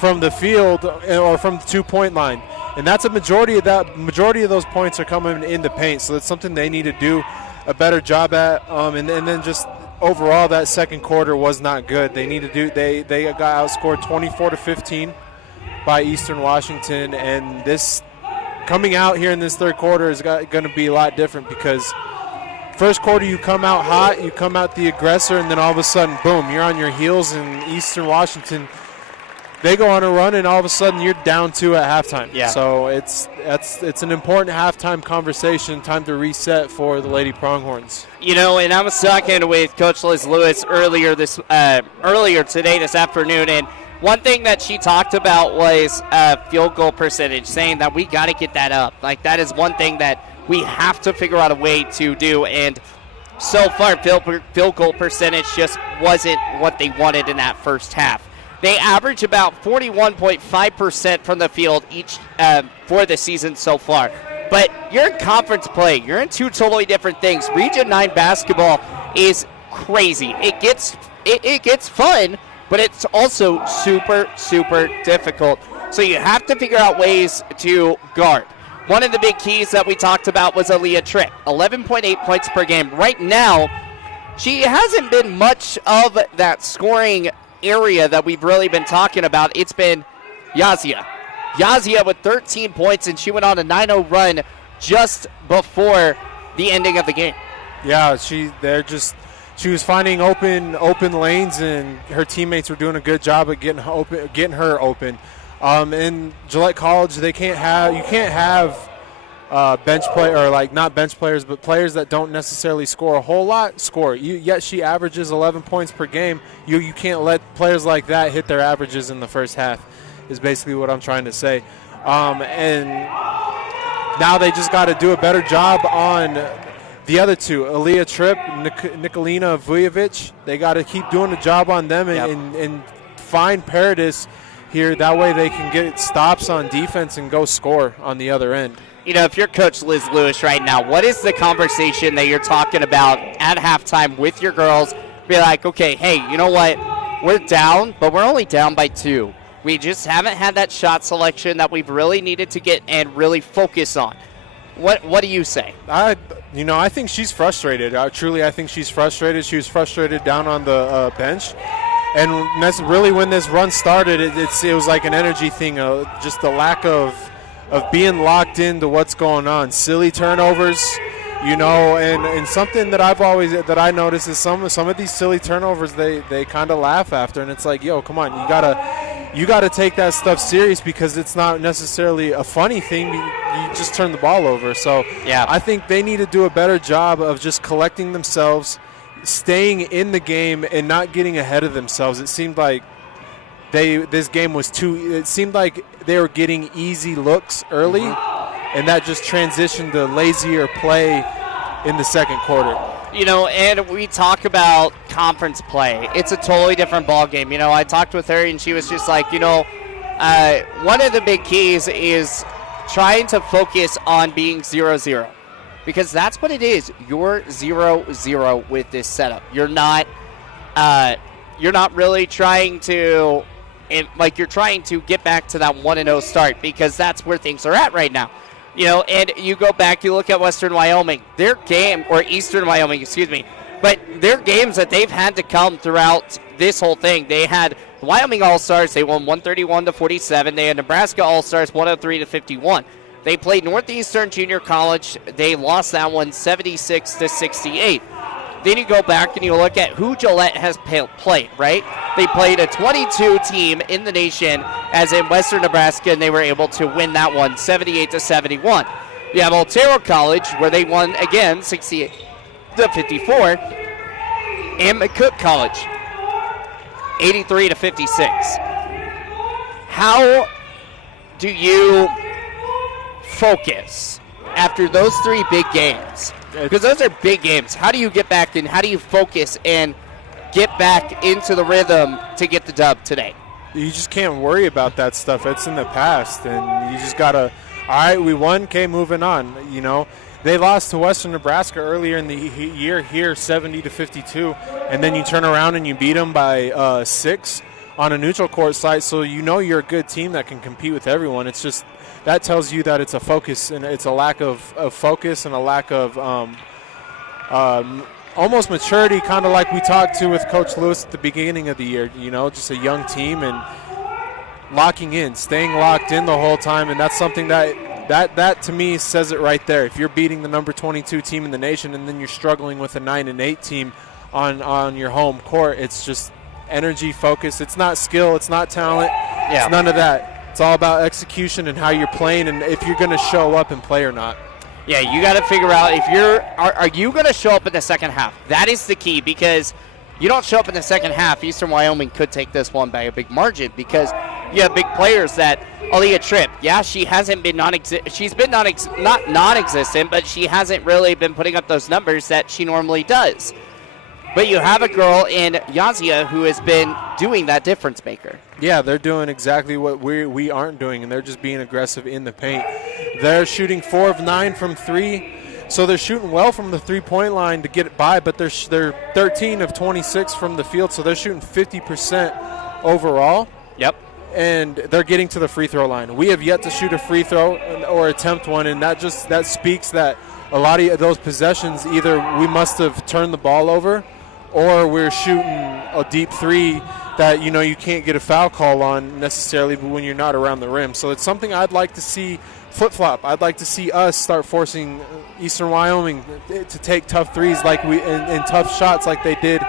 from the field or from the two-point line. And that's a majority of that. Majority of those points are coming in the paint, so that's something they need to do a better job at. And then just overall, that second quarter was not good. They need to do. They got outscored 24-15 by Eastern Washington, and this coming out here in this third quarter is going to be a lot different, because first quarter you come out hot, you come out the aggressor, and then all of a sudden, boom, you're on your heels, and Eastern Washington, they go on a run, and all of a sudden you're down 2 at halftime. Yeah. So it's an important halftime conversation, time to reset for the Lady Pronghorns. You know, and I was talking with Coach Liz Lewis earlier today, this afternoon, and one thing that she talked about was field goal percentage, saying that we got to get that up. Like, that is one thing that we have to figure out a way to do, and so far field goal percentage just wasn't what they wanted in that first half. They average about 41.5% from the field each for the season so far. But you're in conference play. You're in 2 totally different things. Region 9 basketball is crazy. It gets fun, but it's also super, super difficult. So you have to figure out ways to guard. One of the big keys that we talked about was Aaliyah Trick, 11.8 points per game. Right now, she hasn't been much of that scoring area that we've really been talking about. It's been Yazia with 13 points, and she went on a 9-0 run just before the ending of the game. Yeah, she was finding open lanes, and her teammates were doing a good job of getting her open. In Gillette College, you can't have bench play, or like not bench players, but players that don't necessarily score a whole lot score. Yet she averages 11 points per game. You can't let players like that hit their averages in the first half, is basically what I'm trying to say. And now they just got to do a better job on the other 2, Aaliyah Tripp, Nikolina Vujovic. They got to keep doing a job on them and find Paradis here. That way they can get stops on defense and go score on the other end. You know, if you're Coach Liz Lewis right now, what is the conversation that you're talking about at halftime with your girls? Be like, okay, hey, you know what? We're down, but we're only down by 2. We just haven't had that shot selection that we've really needed to get and really focus on. What do you say? I think she's frustrated. I think she's frustrated. She was frustrated down on the bench. And that's really when this run started. It was like an energy thing, just the lack of being locked into what's going on. Silly turnovers, and something that I noticed is some of these silly turnovers they kind of laugh after, and it's like, yo, come on, you gotta take that stuff serious, because it's not necessarily a funny thing. You just turn the ball over. So yeah, I think they need to do a better job of just collecting themselves, staying in the game, and not getting ahead of themselves. It seemed like it seemed like they were getting easy looks early, and that just transitioned to lazier play in the second quarter. And we talk about conference play. It's a totally different ball game. I talked with her, and she was just like, one of the big keys is trying to focus on being 0-0, because that's what it is. You're 0-0 with this setup. You're not really trying to, you're trying to get back to that 1-0 start, because that's where things are at right now. And you go back, you look at Western Wyoming, their game, or Eastern Wyoming, excuse me, But they're games that they've had to come throughout this whole thing. They had Wyoming All-Stars. They won 131-47. They had Nebraska All-Stars 103-51. They played Northeastern Junior College. They lost that one 76-68. Then you go back and you look at who Gillette has played, right? They played a 22 team in the nation, as in Western Nebraska, and they were able to win that one 78-71. You have Otero College, where they won again 68-54, and McCook College 83-56. How do you focus after those three big games? Because those are big games. How do you get back and how do you focus and get back into the rhythm to get the dub today? You just can't worry about that stuff. It's in the past, and you just got to, all right, we won, okay, moving on. You know, they lost to Western Nebraska earlier in the year here, 70-52, and then you turn around and you beat them by 6 on a neutral court site, so you know you're a good team that can compete with everyone. It's just, that tells you that it's a focus, and it's a lack of focus and a lack of almost maturity, kind of like we talked to with Coach Lewis at the beginning of the year. You know, just a young team and locking in, staying locked in the whole time, and that's something that to me says it right there. If you're beating the number 22 team in the nation and then you're struggling with a 9-8 team on your home court, it's just energy, focus. It's not skill, it's not talent, It's none of that. It's all about execution and how you're playing and if you're going to show up and play or not. Yeah, you got to figure out if are you going to show up in the second half? That is the key, because you don't show up in the second half, Eastern Wyoming could take this one by a big margin, because you have big players that Aaliyah Tripp, she hasn't been she's been not non-existent, but she hasn't really been putting up those numbers that she normally does. But you have a girl in Yazia who has been doing that difference maker. Yeah, they're doing exactly what we aren't doing, and they're just being aggressive in the paint. They're shooting 4 of 9 from 3, so they're shooting well from the three-point line to get it by, but they're 13 of 26 from the field, so they're shooting 50% overall. Yep. And they're getting to the free throw line. We have yet to shoot a free throw or attempt one, and that speaks that a lot of those possessions, either we must have turned the ball over or we're shooting a deep three that, you know, you can't get a foul call on necessarily when you're not around the rim. So it's something I'd like to see flip-flop. I'd like to see us start forcing Eastern Wyoming to take tough threes like and tough shots like they did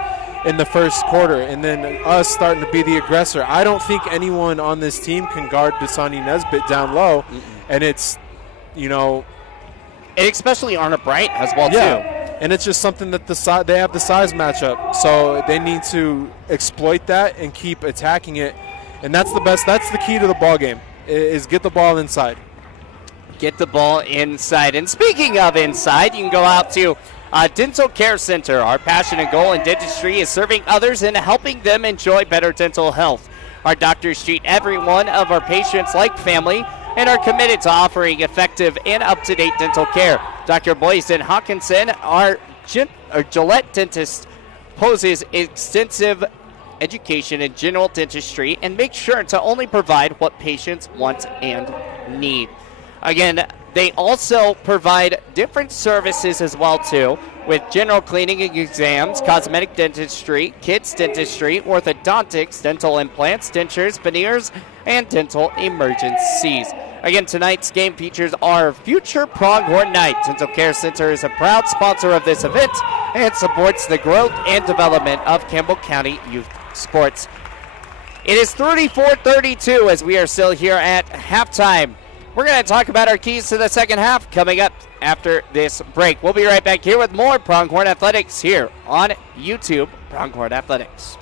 in the first quarter, and then us starting to be the aggressor. I don't think anyone on this team can guard Dasani Nesbitt down low, and it's, you know... And especially Arna Bright as well, too. And it's just something that they have the size matchup, so they need to exploit that and keep attacking it, and that's the key to the ball game, is get the ball inside. Get the ball inside. And speaking of inside, you can go out to Dental Care Center. Our passion and goal in dentistry is serving others and helping them enjoy better dental health. Our doctors treat every one of our patients like family and are committed to offering effective and up-to-date dental care. Dr. Bouzis and Hokanson, our Gillette dentist, poses extensive education in general dentistry and makes sure to only provide what patients want and need. Again, they also provide different services as well, too, with general cleaning and exams, cosmetic dentistry, kids dentistry, orthodontics, dental implants, dentures, veneers, and dental emergencies. Again, tonight's game features our future Pronghorn Night. Dental Care Center is a proud sponsor of this event and supports the growth and development of Campbell County youth sports. It is 34-32 as we are still here at halftime. We're going to talk about our keys to the second half coming up after this break. We'll be right back here with more Pronghorn Athletics here on YouTube, Pronghorn Athletics.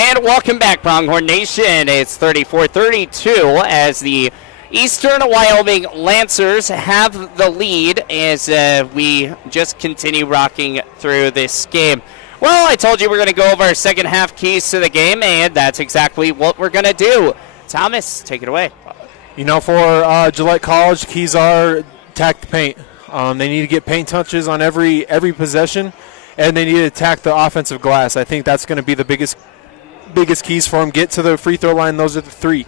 And welcome back, Pronghorn Nation. It's 34-32 as the Eastern Wyoming Lancers have the lead as we just continue rocking through this game. Well, I told you we're going to go over our second half keys to the game, and that's exactly what we're going to do. Thomas, take it away. You know, for Gillette College, keys are attack the paint. They need to get paint touches on every possession, and they need to attack the offensive glass. I think that's going to be the biggest keys for them. Get to the free throw line. Those are the three.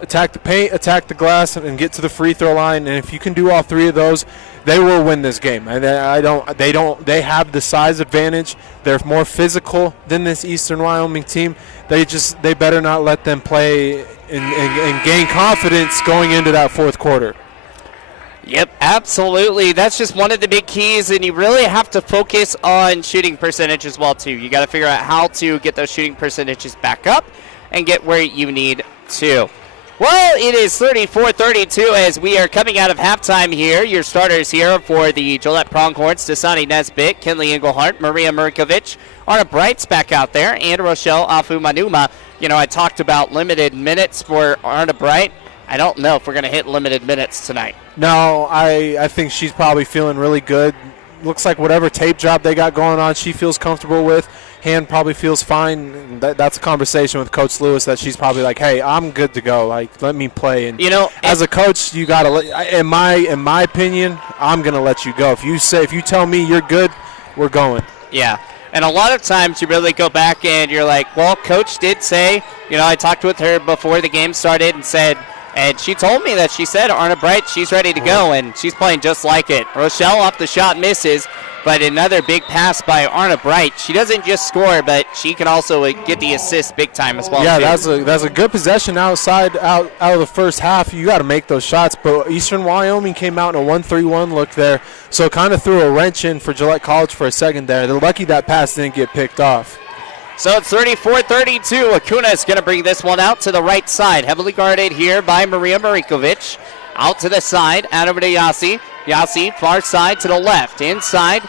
Attack the paint, attack the glass, and get to the free throw line. And if you can do all three of those, they will win this game. They have the size advantage. They're more physical than this Eastern Wyoming team. They better not let them play and gain confidence going into that fourth quarter. Yep, absolutely. That's just one of the big keys, and you really have to focus on shooting percentage as well, too. You got to figure out how to get those shooting percentages back up and get where you need to. Well, it is 34-32 as we are coming out of halftime here. Your starters here for the Gillette Pronghorns, Dasani Nesbitt, Kinley Englehart, Maria Mirkovic, Arna Bright's back out there, and Rochelle Afumanuma. You know, I talked about limited minutes for Arna Bright. I don't know if we're going to hit limited minutes tonight. No, I think she's probably feeling really good. Looks like whatever tape job they got going on, she feels comfortable with. Hand probably feels fine. That's a conversation with Coach Lewis that she's probably like, hey, I'm good to go. Like, let me play. And you know, as a coach, you got to, in my opinion, I'm going to let you go. If you tell me you're good, we're going. Yeah. And a lot of times you really go back and you're like, well, Coach did say, you know, I talked with her before the game started and she told me that she said, Arna Bright, she's ready to go, and she's playing just like it. Rochelle off the shot misses, but another big pass by Arna Bright. She doesn't just score, but she can also get the assist big time as well. Yeah, too. that's a good possession out of the first half. You got to make those shots, but Eastern Wyoming came out in a 1-3-1 look there, so kind of threw a wrench in for Gillette College for a second there. They're lucky that pass didn't get picked off. So it's 34-32. Acuna is going to bring this one out to the right side. Heavily guarded here by Maria Marikovic. Out to the side, out over to Yasi. Yasi, far side to the left. Inside,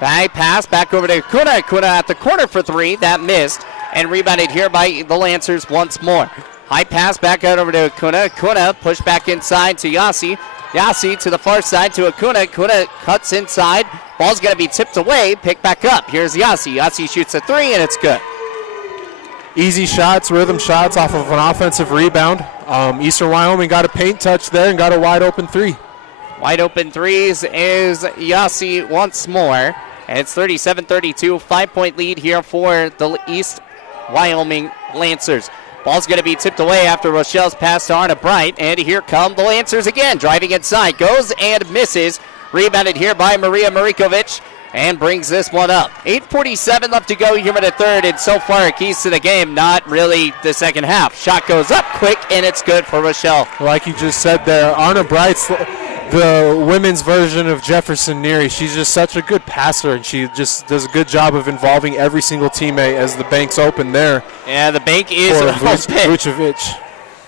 bag pass back over to Acuna. Acuna at the corner for three. That missed. And rebounded here by the Lancers once more. High pass back out over to Acuna. Acuna pushed back inside to Yasi. Yasi to the far side to Acuna. Acuna cuts inside. Ball's going to be tipped away. Pick back up. Here's Yasi. Yasi shoots a three, and it's good. Easy shots, rhythm shots off of an offensive rebound. Eastern Wyoming got a paint touch there and got a wide open three. Wide open threes is Yasi once more. And it's 37-32. 5-point lead here for the East Wyoming Lancers. Ball's going to be tipped away after Rochelle's pass to Arna Bright. And here come the Lancers again. Driving inside. Goes and misses. Rebounded here by Maria Marikovic. And brings this one up. 8:47 left to go here in the third. And so far, keys to the game, not really the second half. Shot goes up quick, and it's good for Rochelle. Like you just said there, Arna Bright's the women's version of Jefferson Neary. She's just such a good passer, and she just does a good job of involving every single teammate as the bank's open there. Yeah, the bank is Vucevic.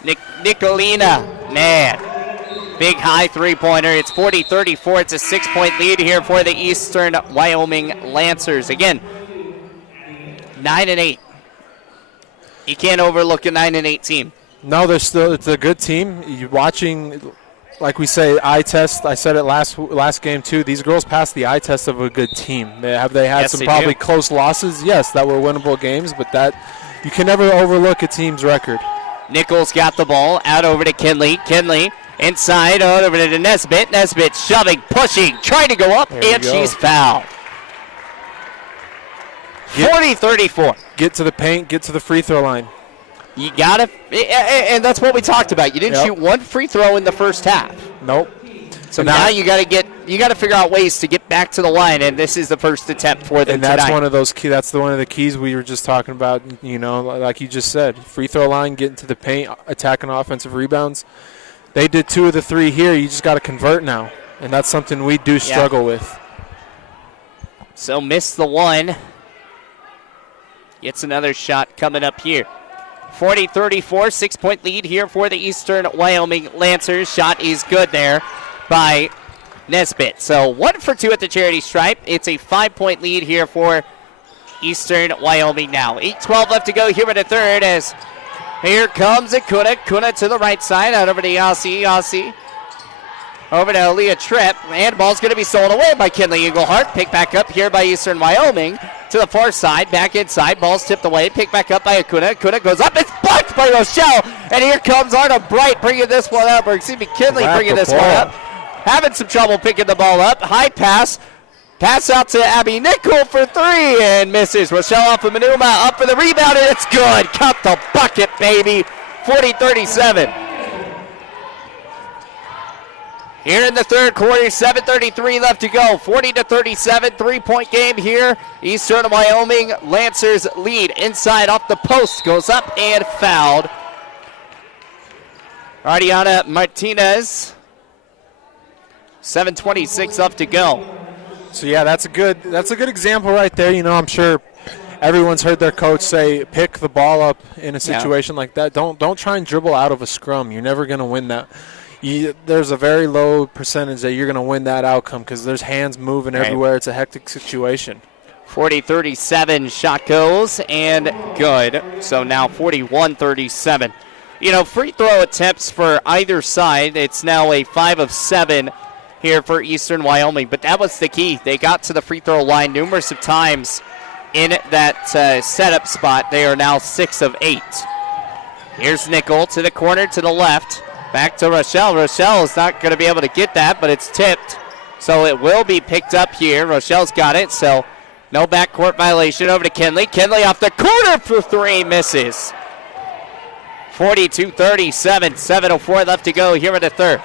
Nicolina, man. Big high three-pointer. It's 40-34. It's a 6-point lead here for the Eastern Wyoming Lancers. Again, 9-8. You can't overlook a 9-8 team. No, it's a good team. You're watching, like we say, eye test. I said it last game too. These girls passed the eye test of a good team. Have they had some probably close losses? Yes, that were winnable games, but that you can never overlook a team's record. Nichols got the ball out over to Kinley. Kinley inside over to Nesbitt. Nesbitt shoving, pushing, trying to go up, and she's fouled. 40-34. Get to the paint, get to the free throw line. You got to, and that's what we talked about. You didn't shoot one free throw in the first half. Nope. So now you got to figure out ways to get back to the line, and this is the first attempt for them tonight. And that's one of those one of the keys we were just talking about. You know, like you just said, free throw line, getting to the paint, attacking offensive rebounds. They did 2 of the 3 here. You just got to convert now, and that's something we do struggle with. So missed the one. Gets another shot coming up here. 40-34, 6-point lead here for the Eastern Wyoming Lancers. Shot is good there by Nesbitt. So 1 for 2 at the charity stripe. It's a 5-point lead here for Eastern Wyoming now. 8:12 left to go here in the third as here comes Acuna. Acuna to the right side, out over to Yossi. Yossi over to Leah Tripp, and ball's going to be stolen away by Kinley Englehart. Picked back up here by Eastern Wyoming to the far side, back inside. Ball's tipped away, picked back up by Acuna. Acuna goes up, it's blocked by Rochelle, and here comes Arna Bright bringing this one up, or excuse me, Kinley bringing this one up. Having some trouble picking the ball up. High pass. Pass out to Abby Nickel for three and misses. Rochelle off of Manuma, up for the rebound, and it's good. Count the bucket, baby. 40-37. Here in the third quarter, 7:33 left to go. 40-37, three-point game here. Eastern Wyoming Lancers lead inside off the post. Goes up and fouled. Ariana Martinez. 7:26 left to go. So yeah, that's a good example right there. You know, I'm sure everyone's heard their coach say, pick the ball up in a situation like that. Don't try and dribble out of a scrum. You're never going to win that. There's a very low percentage that you're going to win that outcome because there's hands moving everywhere. It's a hectic situation. 40-37 shot goes and good. So now 41-37. You know, free throw attempts for either side. It's now a 5 of 7 here for Eastern Wyoming, but that was the key. They got to the free throw line numerous of times in that setup spot. They are now 6 of 8. Here's Nickel to the corner to the left. Back to Rochelle. Rochelle is not going to be able to get that, but it's tipped. So it will be picked up here. Rochelle's got it, so no backcourt violation. Over to Kinley. Kinley off the corner for three, misses. 42-37, 7:04 left to go here in the third.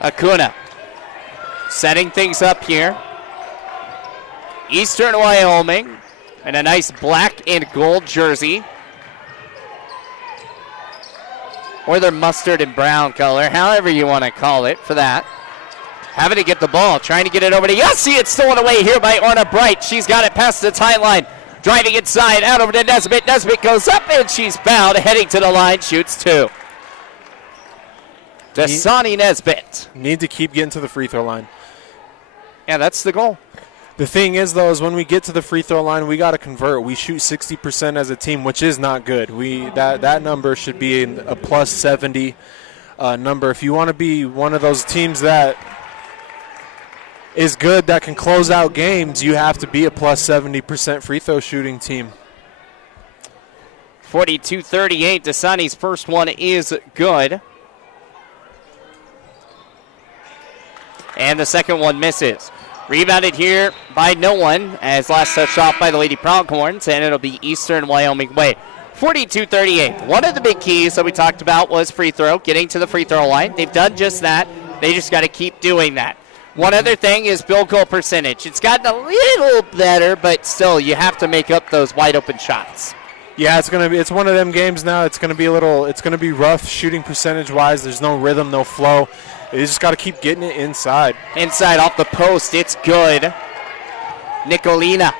Acuna setting things up here. Eastern Wyoming in a nice black and gold jersey. Or their mustard and brown color, however you want to call it for that. Having to get the ball, trying to get it over to Yossi. It's stolen away here by Orna Bright. She's got it past the timeline. Driving inside, out over to Nesbitt. Nesbitt goes up and she's fouled. Heading to the line, shoots two. Dasani Nesbitt. Need to keep getting to the free throw line. Yeah, that's the goal. The thing is, though, is when we get to the free throw line, we got to convert. We shoot 60% as a team, which is not good. That number should be a plus 70 number. If you want to be one of those teams that is good, that can close out games, you have to be a plus 70% free throw shooting team. 42-38. Dasani's first one is good. And the second one misses. Rebounded here by no one as last touch off by the Lady Pronghorns, and it'll be Eastern Wyoming way. 42-38. One of the big keys that we talked about was free throw, getting to the free throw line. They've done just that. They just got to keep doing that. One other thing is field goal percentage. It's gotten a little better, but still you have to make up those wide open shots. Yeah, it's one of them games now. It's going to be rough shooting percentage wise. There's no rhythm, no flow. You just got to keep getting it inside. Inside off the post, it's good. Nicolina,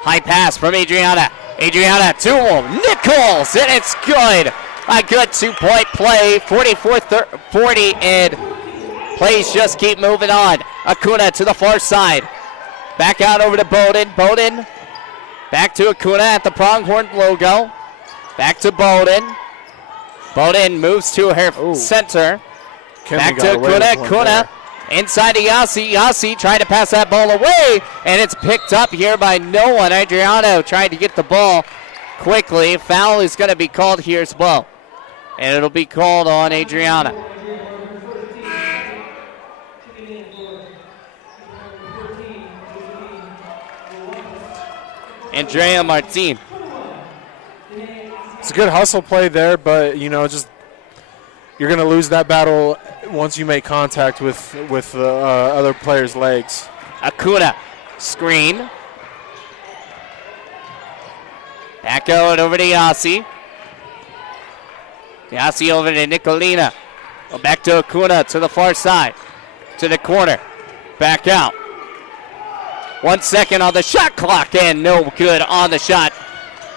high pass from Adriana. Adriana to Nichols, and it's good. A good two-point play, 44-40, and plays just keep moving on. Acuna to the far side. Back out over to Bowden. Bowden back to Acuna at the Pronghorn logo. Back to Bowden. Bowden moves to her center. Back to Acuna. Acuna inside to Yossi. Yossi trying to pass that ball away, and it's picked up here by no one. Adriano trying to get the ball quickly. Foul is going to be called here as well, and it'll be called on Adriana. Andrea Martin. It's a good hustle play there, but just you're going to lose that battle once you make contact with other players' legs. Acuna, screen. Back out over to Yossi. Yossi over to Nicolina. Back to Acuna to the far side. To the corner. Back out. 1 second on the shot clock, and no good on the shot.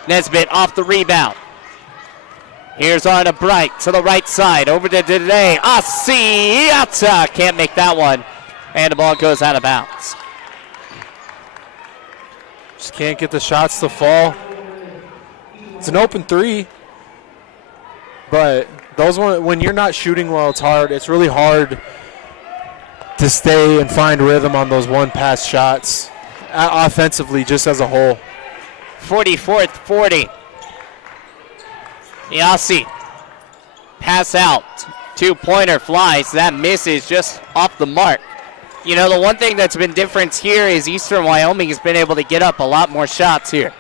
Nesbitt off the rebound. Here's Arna Bright to the right side. Over to today. Asiata can't make that one. And the ball goes out of bounds. Just can't get the shots to fall. It's an open three, but those when you're not shooting well, it's really hard to stay and find rhythm on those one-pass shots offensively, just as a whole. 44-40. Yasi. Pass out. Two-pointer flies. That misses just off the mark. You know, the one thing that's been different here is Eastern Wyoming has been able to get up a lot more shots here.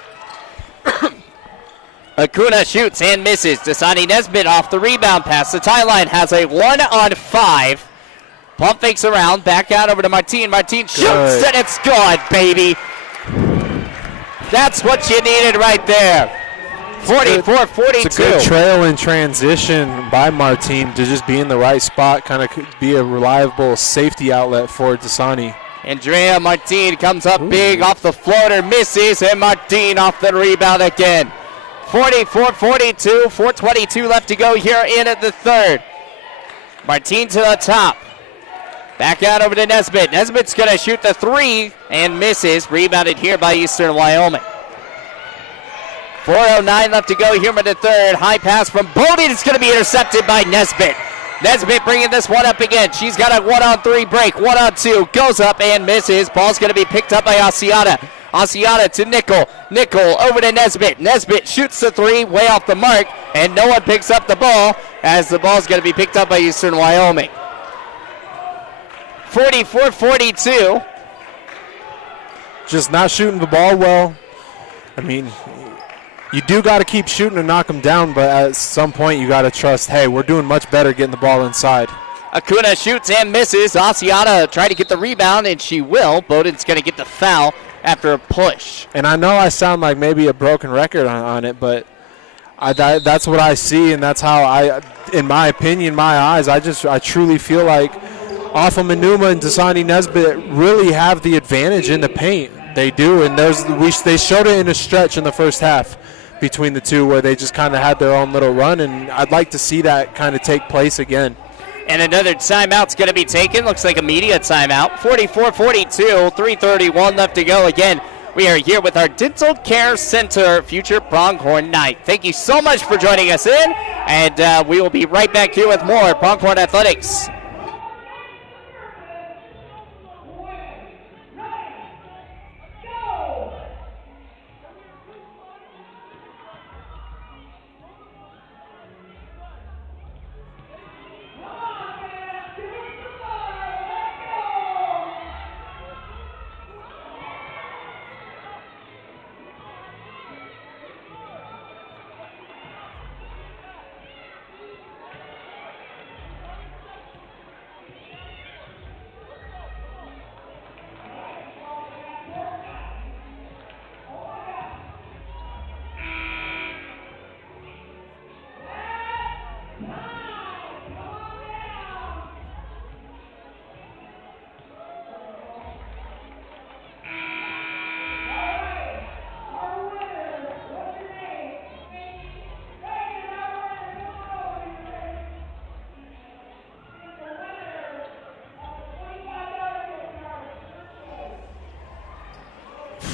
Acuna shoots and misses. Dasani Nesbitt off the rebound pass. The tie line has a 1-on-5. Pump fakes around. Back out over to Martin. Martin shoots and it's good, baby. That's what you needed right there. 44-42. It's a good trail in transition by Martin to just be in the right spot, kind of be a reliable safety outlet for Dasani. Andrea Martin comes up big off the floater, misses, and Martin off the rebound again. 44-42, 4:22 left to go here in at the third. Martin to the top. Back out over to Nesbitt. Nesbitt's going to shoot the three and misses. Rebounded here by Eastern Wyoming. 4:09 left to go here in the third. High pass from Bowden. It's going to be intercepted by Nesbitt. Nesbitt bringing this one up again. She's got a 1-on-3 break. 1-on-2. Goes up and misses. Ball's going to be picked up by Asiata. Asiata to Nickel. Nickel over to Nesbitt. Nesbitt shoots the three way off the mark, and no one picks up the ball as the ball's going to be picked up by Eastern Wyoming. 44-42. Just not shooting the ball well. I mean, you do got to keep shooting and knock them down, but at some point you got to trust, hey, we're doing much better getting the ball inside. Acuna shoots and misses. Asiata trying to get the rebound, and she will. Bowden's going to get the foul after a push. And I know I sound like maybe a broken record on it, but that's what I see, and that's how in my opinion, my eyes, I truly feel like Alpha Manuma and Dasani Nesbitt really have the advantage in the paint. They do, and they showed it in a stretch in the first half between the two where they just kind of had their own little run, and I'd like to see that kind of take place again. And another timeout's going to be taken. Looks like a media timeout. 44-42, 3:31 left to go. Again, we are here with our Dental Care Center Future Pronghorn Night. Thank you so much for joining us in, and we will be right back here with more Pronghorn Athletics.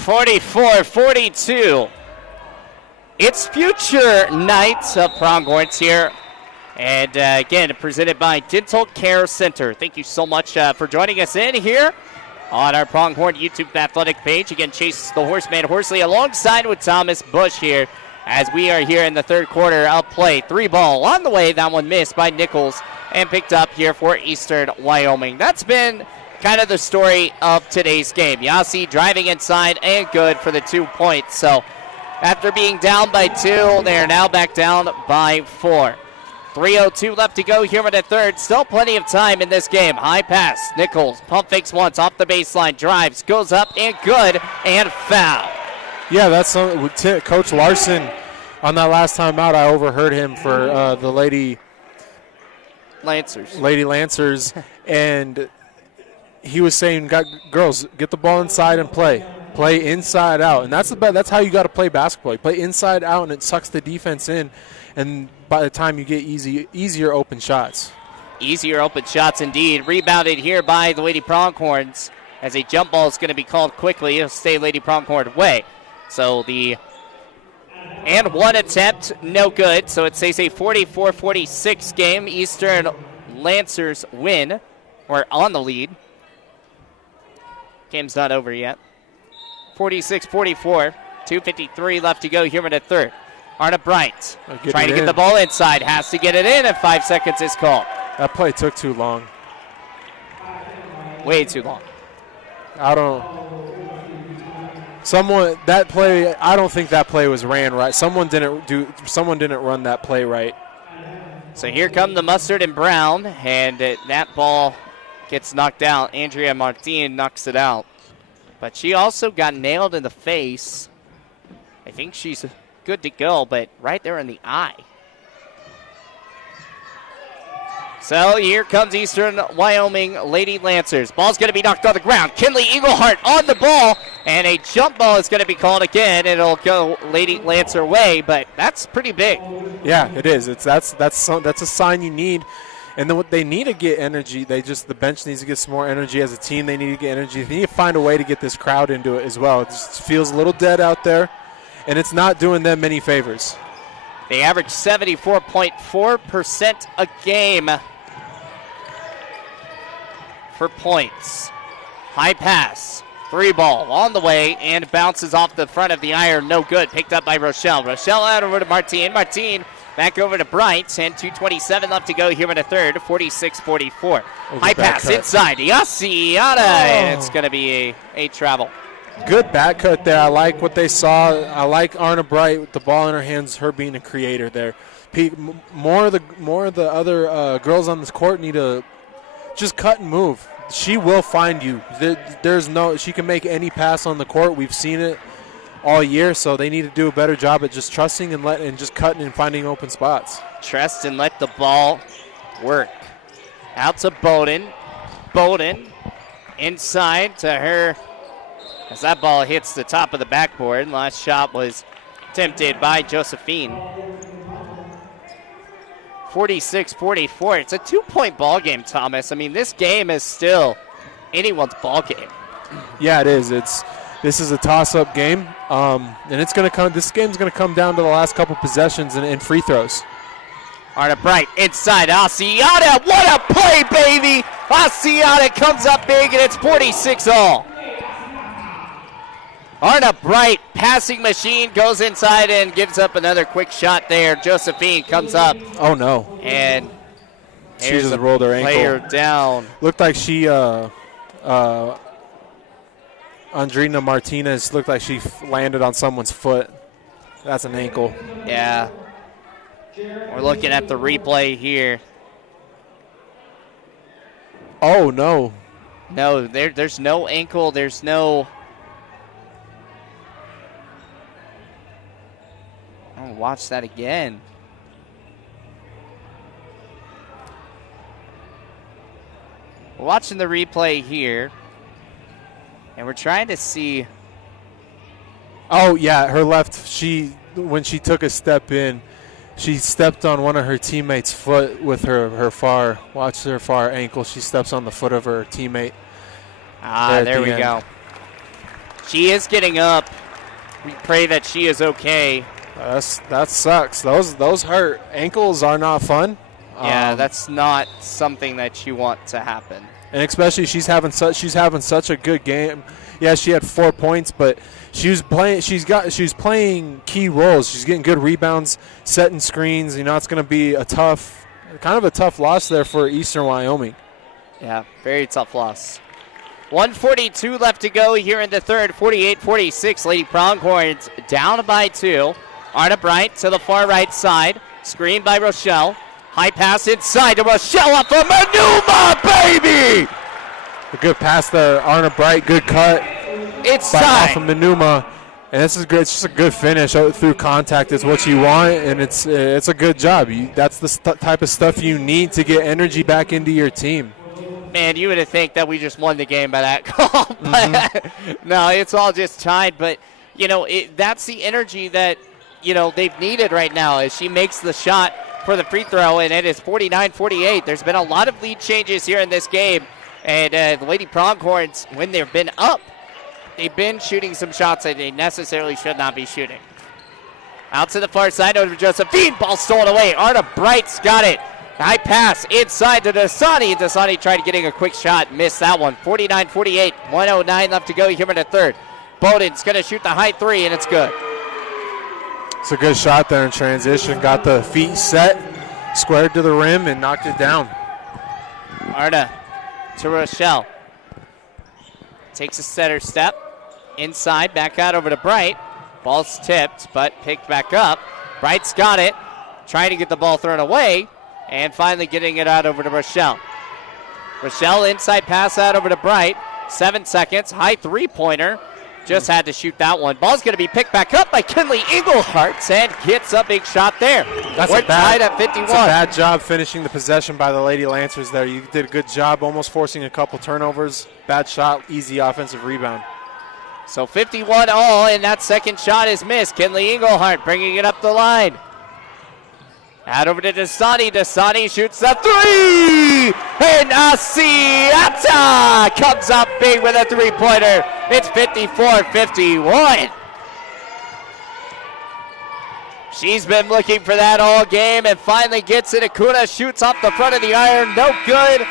$44-42. It's Future Night of Pronghorns here. And again, presented by Dental Care Center. Thank you so much for joining us in here on our Pronghorn YouTube athletic page. Again, Chase the Horseman Horsley alongside with Thomas Bush here as we are here in the third quarter of play. 3-ball on the way. That one missed by Nichols and picked up here for Eastern Wyoming. That's been kind of the story of today's game. Yasi driving inside and good for the 2 points. So after being down by 2, they are now back down by 4. 3:02 left to go here in the third. Still plenty of time in this game. High pass. Nichols pump fakes once off the baseline. Drives. Goes up and good. And foul. Yeah, that's Coach Larson on that last time out. I overheard him for the Lady Lancers. And he was saying, girls, get the ball inside and play. Play inside out. And that's how you got to play basketball. You play inside out, and it sucks the defense in. And by the time you get easier open shots. Easier open shots indeed. Rebounded here by the Lady Pronghorns as a jump ball is going to be called quickly. It'll stay Lady Pronghorn way. So and one attempt, no good. So it stays a 44-46 game. Eastern Lancers win, or on the lead. Game's not over yet. 46-44, 2:53 left to go here in the third. Arna Bryant trying to get the ball inside, has to get it in, and 5 seconds is called. That play took too long. Way too long. I don't think that play was ran right. Someone didn't run that play right. So here come the Mustard and Brown, and that ball gets knocked out. Andrea Martin knocks it out. But she also got nailed in the face. I think she's good to go, but right there in the eye. So here comes Eastern Wyoming Lady Lancers. Ball's going to be knocked on the ground. Kinley Eagleheart on the ball, and a jump ball is going to be called again. It'll go Lady Lancer way, but that's pretty big. Yeah, it is. That's a sign you need. And then what they need to get energy. The bench needs to get some more energy as a team. They need to get energy. They need to find a way to get this crowd into it as well. It just feels a little dead out there, and it's not doing them many favors. They average 74.4% a game for points. High pass, 3-ball on the way, and bounces off the front of the iron. No good. Picked up by Rochelle. Rochelle out over to Martin. Martin back over to Bryant, and 2:27 left to go here in the third. 46-44. High pass cut inside. Yasiata, and it's going to be a travel. Good back cut there. I like what they saw. I like Arna Bright with the ball in her hands, her being a creator there. More of the other girls on this court need to just cut and move. She will find you. She can make any pass on the court. We've seen it all year, so they need to do a better job at just trusting and just cutting and finding open spots. Trust and let the ball work. Out to Bowden. Bowden inside to her as that ball hits the top of the backboard. Last shot was attempted by Josephine. 46-44. It's a 2-point ball game, Thomas. I mean, this game is still anyone's ball game. Yeah, it is. This is a toss-up game, and it's going to come. This game's going to come down to the last couple possessions and free throws. Arna Bright inside Asiata. What a play, baby! Asiata comes up big, and it's 46-all. Arna Bright, passing machine, goes inside and gives up another quick shot there. Josephine comes up. Oh, no. And she just rolled her ankle. Player down. Looked like she, Andrina Martinez, looked like she landed on someone's foot. That's an ankle. Yeah. We're looking at the replay here. Oh, no. No, there's no ankle. There's no... I'll watch that again. We're watching the replay here, and we're trying to see. Oh, yeah, her left, when she took a step in, she stepped on one of her teammates' foot with her far ankle. She steps on the foot of her teammate. There we go. She is getting up. We pray that she is okay. That sucks. Those hurt. Ankles are not fun. Yeah, that's not something that you want to happen. And especially she's having such a good game. Yeah, she had 4 points, but she was playing key roles. She's getting good rebounds, setting screens. You know, it's going to be a tough loss there for Eastern Wyoming. Yeah, very tough loss. 1:42 left to go here in the third. 48-46. Lady Pronghorns down by 2. Arna Bright to the far right side. Screen by Rochelle. High pass inside to Rochelle up for Manuma, baby! A good pass there, Arna Bright. Good cut. Inside. Off of Manuma. And this is good. It's just a good finish through contact is what you want, and it's a good job. That's the type of stuff you need to get energy back into your team. Man, you would have think that we just won the game by that call. But no, it's all just tied. But, you know, that's the energy that, you know, they've needed right now as she makes the shot for the free throw, and it is 49-48. There's been a lot of lead changes here in this game, and the Lady Pronghorns, when they've been up, they've been shooting some shots that they necessarily should not be shooting. Out to the far side, over to Josephine. Ball stolen away. Arda Bright's got it. High pass inside to Dasani. Dasani tried getting a quick shot. Missed that one. 49-48. 1:09 left to go here in the third. Bowden's going to shoot the high three, and it's good. It's a good shot there in transition. Got the feet set, squared to the rim, and knocked it down. Arda to Rochelle. Takes a setter step. Inside, back out over to Bright. Ball's tipped, but picked back up. Bright's got it. Trying to get the ball thrown away. And finally getting it out over to Rochelle. Rochelle inside pass out over to Bright. 7 seconds. High three-pointer. Just had to shoot that one. Ball's going to be picked back up by Kinley Engelhardt and gets a big shot there. We're tied at 51. That's a bad job finishing the possession by the Lady Lancers there. You did a good job almost forcing a couple turnovers. Bad shot, easy offensive rebound. So 51 all, and that second shot is missed. Kinley Engelhardt bringing it up the line. Out over to Dasani. Dasani shoots the three! And Asiata comes up big with a three-pointer. It's 54-51. She's been looking for that all game and finally gets it. Acuna shoots off the front of the iron. No good.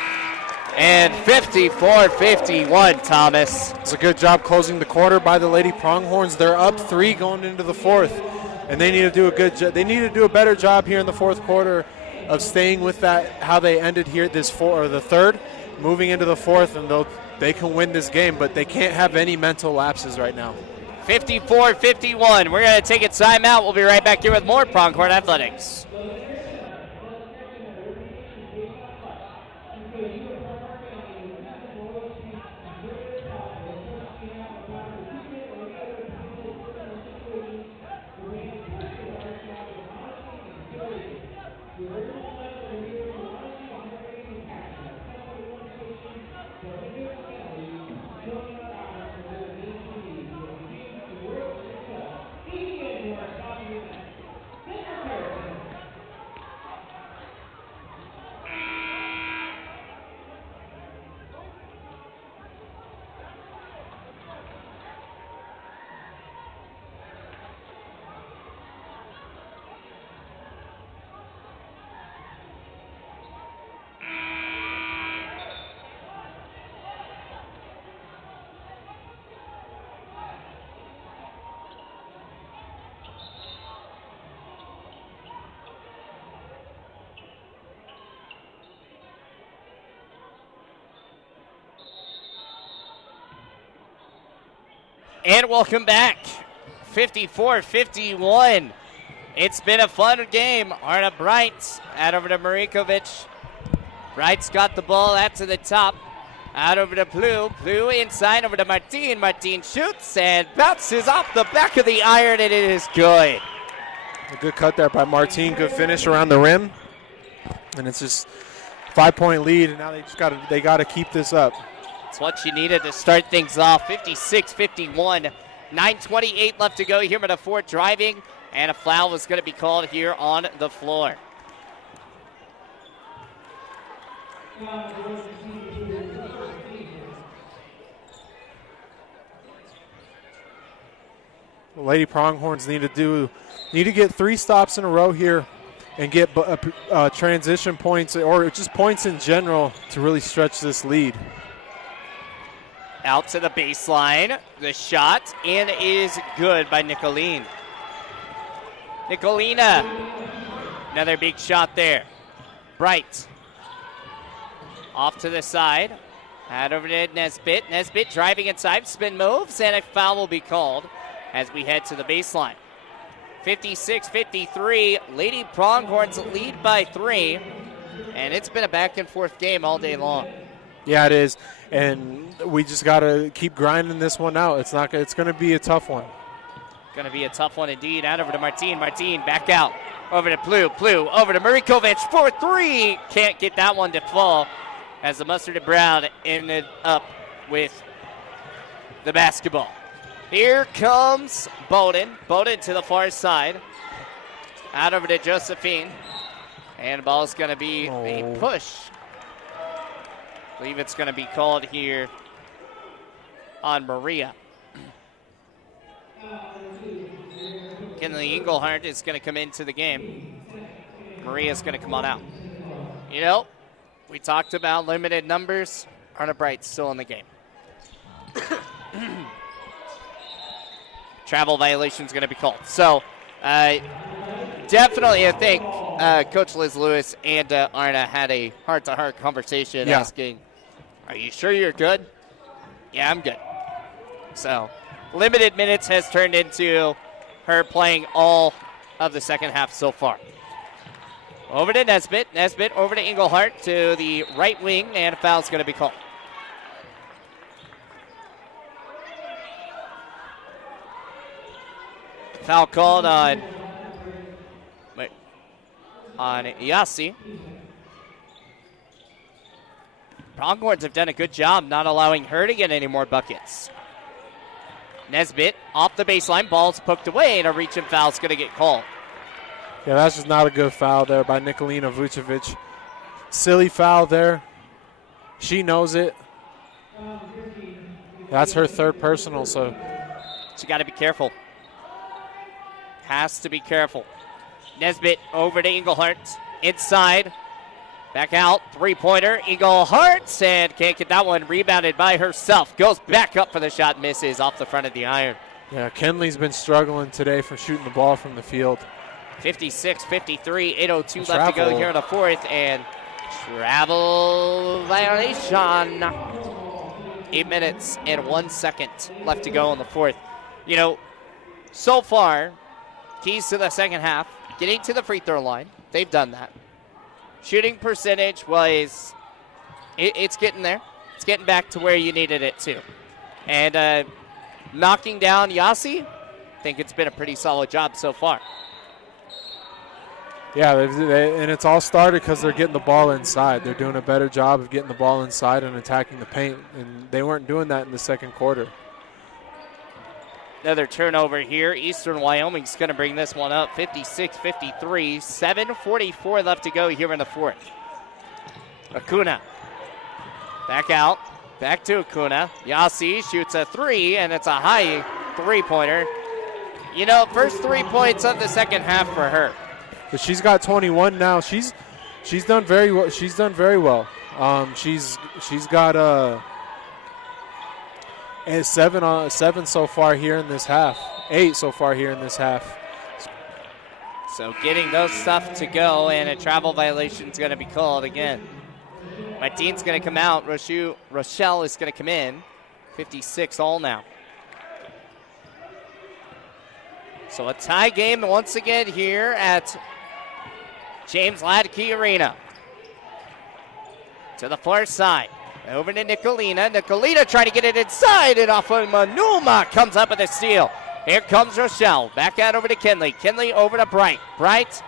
And 54-51, Thomas. It's a good job closing the quarter by the Lady Pronghorns. They're up 3 going into the fourth. And they need to do a they need to do a better job here in the fourth quarter of staying with that how they ended here the third, moving into the fourth, and they can win this game, but they can't have any mental lapses right now. 54-51. We're going to take a timeout. We'll be right back here with more Pronghorn Athletics. And welcome back. 54-51. It's been a fun game. Arna Bright out over to Marikovic. Bright's got the ball out to the top. Out over to Plu. Plu inside over to Martin. Martin shoots and bounces off the back of the iron, and it is good. A good cut there by Martin. Good finish around the rim. And it's just 5-point lead, and now they got to keep this up. That's what you needed to start things off. 56-51. 9:28 left to go here with a fourth driving, and a foul was going to be called here on the floor. The Lady Pronghorns need to get 3 stops in a row here and get transition points or just points in general to really stretch this lead. Out to the baseline. The shot in is good by Nicolene. Nicolina. Another big shot there. Bright. Off to the side. Out over to Nesbitt. Nesbitt driving inside. Spin moves, and a foul will be called as we head to the baseline. 56-53. Lady Pronghorns lead by 3. And it's been a back-and-forth game all day long. Yeah, it is. And we just got to keep grinding this one out. It's going to be a tough one. Going to be a tough one indeed. Out over to Martin. Martin back out. Over to Plu. Plu over to Marikovic for 3. Can't get that one to fall as the Mustard and Brown ended up with the basketball. Here comes Bowden. Bowden to the far side. Out over to Josephine. And the ball is going to be a push. I believe it's going to be called here on Maria. Kinley Engelhardt is going to come into the game. Maria's going to come on out. You know, we talked about limited numbers. Arna Bright's still in the game. Travel violation is going to be called. So, definitely, I think Coach Liz Lewis and Arna had a heart-to-heart conversation asking, are you sure you're good? Yeah, I'm good. So, limited minutes has turned into her playing all of the second half so far. Over to Nesbitt. Nesbitt over to Engelhardt to the right wing, and a foul's going to be called. Foul called on Yassi. Pronghorns have done a good job not allowing her to get any more buckets. Nesbitt off the baseline, ball's poked away, and a reach and foul's going to get called. Yeah, that's just not a good foul there by Nikolina Vucevic. Silly foul there. She knows it. That's her third personal, so she got to be careful. Has to be careful. Nesbitt over to Engelhardt. Inside. Back out. Three-pointer. Engelhardt. And can't get that one. Rebounded by herself. Goes back up for the shot. Misses off the front of the iron. Yeah, Kenley's been struggling today from shooting the ball from the field. 56-53. 8:02 left to go here in the fourth. And travel violation. 8 minutes and 1 second left to go in the fourth. You know, so far, keys to the second half, getting to the free throw line. They've done that. Shooting percentage was, it's getting there. It's getting back to where you needed it to. And knocking down Yassi, I think it's been a pretty solid job so far. Yeah, and it's all started because they're getting the ball inside. They're doing a better job of getting the ball inside and attacking the paint, and they weren't doing that in the second quarter. Another turnover here. Eastern Wyoming's going to bring this one up. 56-53. 7:44 left to go here in the fourth. Acuna. Back out. Back to Acuna. Yassi shoots a three, and it's a high three-pointer. You know, first 3 points of the second half for her. But she's got 21 now. She's done very well. She's done very well. She's got and 7 so far here in this half. 8 so far here in this half. So getting those stuff to go, and a travel violation is going to be called again. Martine's going to come out. Rochelle is going to come in. 56 all now. So a tie game once again here at James Ladke Arena. To the far side. Over to Nicolina. Nicolina trying to get it inside, and off of Manuma comes up with a steal. Here comes Rochelle. Back out over to Kinley. Kinley over to Bright. Bright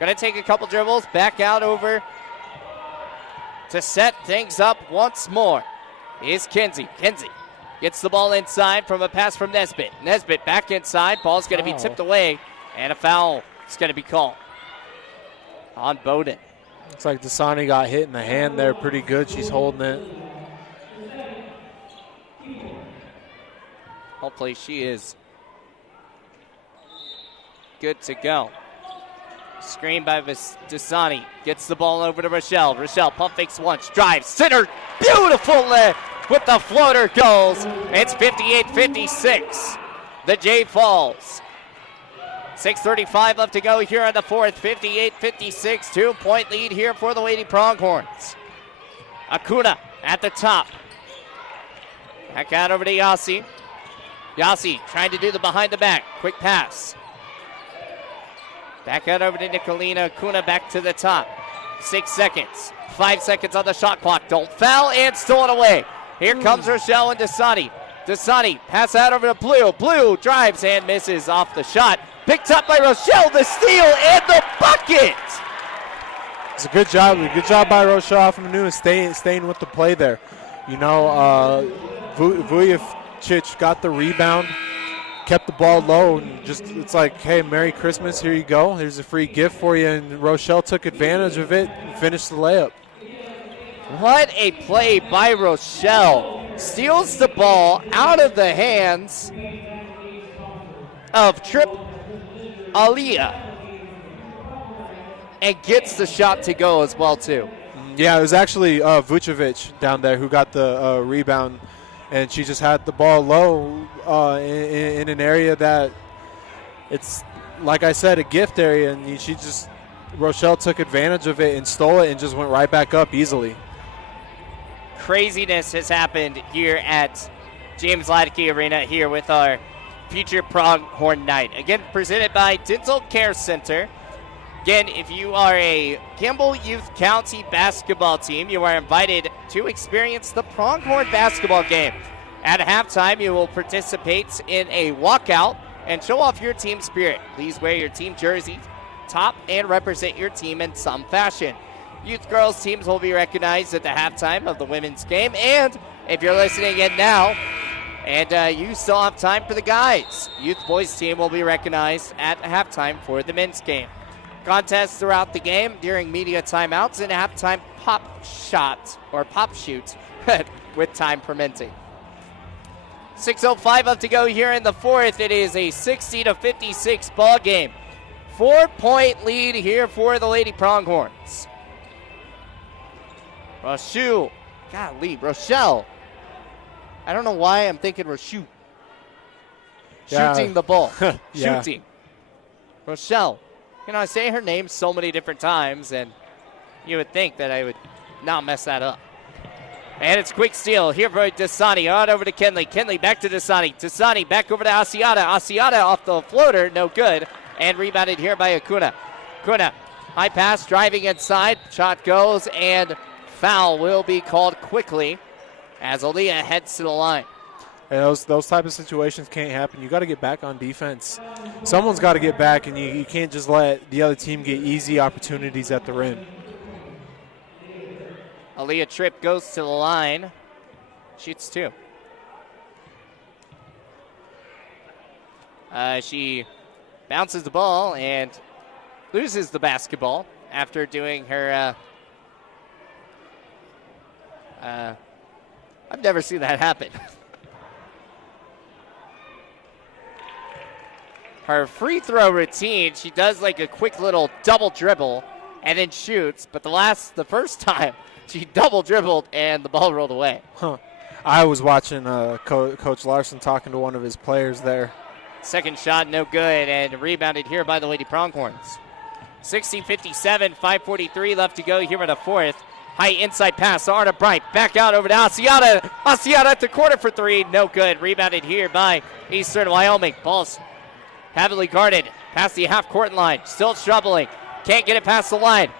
going to take a couple dribbles. Back out over to set things up once more is Kinsey. Kinsey gets the ball inside from a pass from Nesbitt. Nesbitt back inside. Ball's going to be tipped away, and a foul is going to be called on Bowden. Looks like Dasani got hit in the hand there pretty good. She's holding it. Hopefully she is good to go. Screen by Dasani. Gets the ball over to Rochelle. Rochelle pump fakes once. Drives. Center. Beautiful with the floater goes. It's 58-56. The J falls. 6:35 left to go here in the fourth. 58-56. 2-point lead here for the Lady Pronghorns. Acuna at the top. Back out over to Yassi. Yassi trying to do the behind the back. Quick pass. Back out over to Nicolina. Acuna back to the top. 6 seconds. 5 seconds on the shot clock. Don't foul, and stolen away. Here comes Rochelle and Dasani. Dasani pass out over to Blue. Blue drives and misses off the shot. Picked up by Rochelle. The steal and the bucket. It's a good job. Good job by Rochelle from New staying with the play there. You know, Vujovic got the rebound, kept the ball low, and just it's like, hey, Merry Christmas, here you go. Here's a free gift for you. And Rochelle took advantage of it and finished the layup. What a play by Rochelle. Steals the ball out of the hands of Tripp Aaliyah. And gets the shot to go as well, too. Yeah, it was actually Vucevic down there who got the rebound, and she just had the ball low in an area that it's, like I said, a gift area, and Rochelle took advantage of it and stole it and just went right back up easily. Craziness has happened here at James Ladke Arena here with our future Pronghorn Night. Again, presented by Dental Care Center. Again, if you are a Campbell Youth County basketball team, you are invited to experience the Pronghorn basketball game. At halftime, you will participate in a walkout and show off your team spirit. Please wear your team jersey, top, and represent your team in some fashion. Youth girls teams will be recognized at the halftime of the women's game. And if you're listening in now and you still have time for the guys, youth boys team will be recognized at halftime for the men's game. Contests throughout the game during media timeouts and halftime pop shot or pop shoot with time permitting. 6:05 left to go here in the fourth. It is a 60-56 ball game. 4-point lead here for the Lady Pronghorns. Rochelle. I don't know why I'm thinking Rochelle. Shooting the ball. Yeah. Shooting. Rochelle. I say her name so many different times, and you would think that I would not mess that up. And it's quick steal here for Dasani. On over to Kinley. Kinley back to Dasani. Dasani back over to Asiata. Asiata off the floater. No good. And rebounded here by Acuna. Acuna. High pass, driving inside. Shot goes, and foul will be called quickly as Aaliyah heads to the line. And those type of situations can't happen. You got to get back on defense. Someone's got to get back, and you can't just let the other team get easy opportunities at the rim. Aaliyah Tripp goes to the line. Shoots two. She bounces the ball and loses the basketball after doing her... I've never seen that happen. Her free throw routine, she does like a quick little double dribble and then shoots. But the first time, she double dribbled and the ball rolled away. I was watching Coach Larson talking to one of his players there. Second shot, no good, and rebounded here by the Lady Pronghorns. 60-57, 5:43 left to go here in the fourth. High inside pass to Arna Bright. Back out over to Asiata. Asiata at the corner for three. No good. Rebounded here by Eastern Wyoming. Ball's heavily guarded past the half-court line. Still troubling. Can't get it past the line.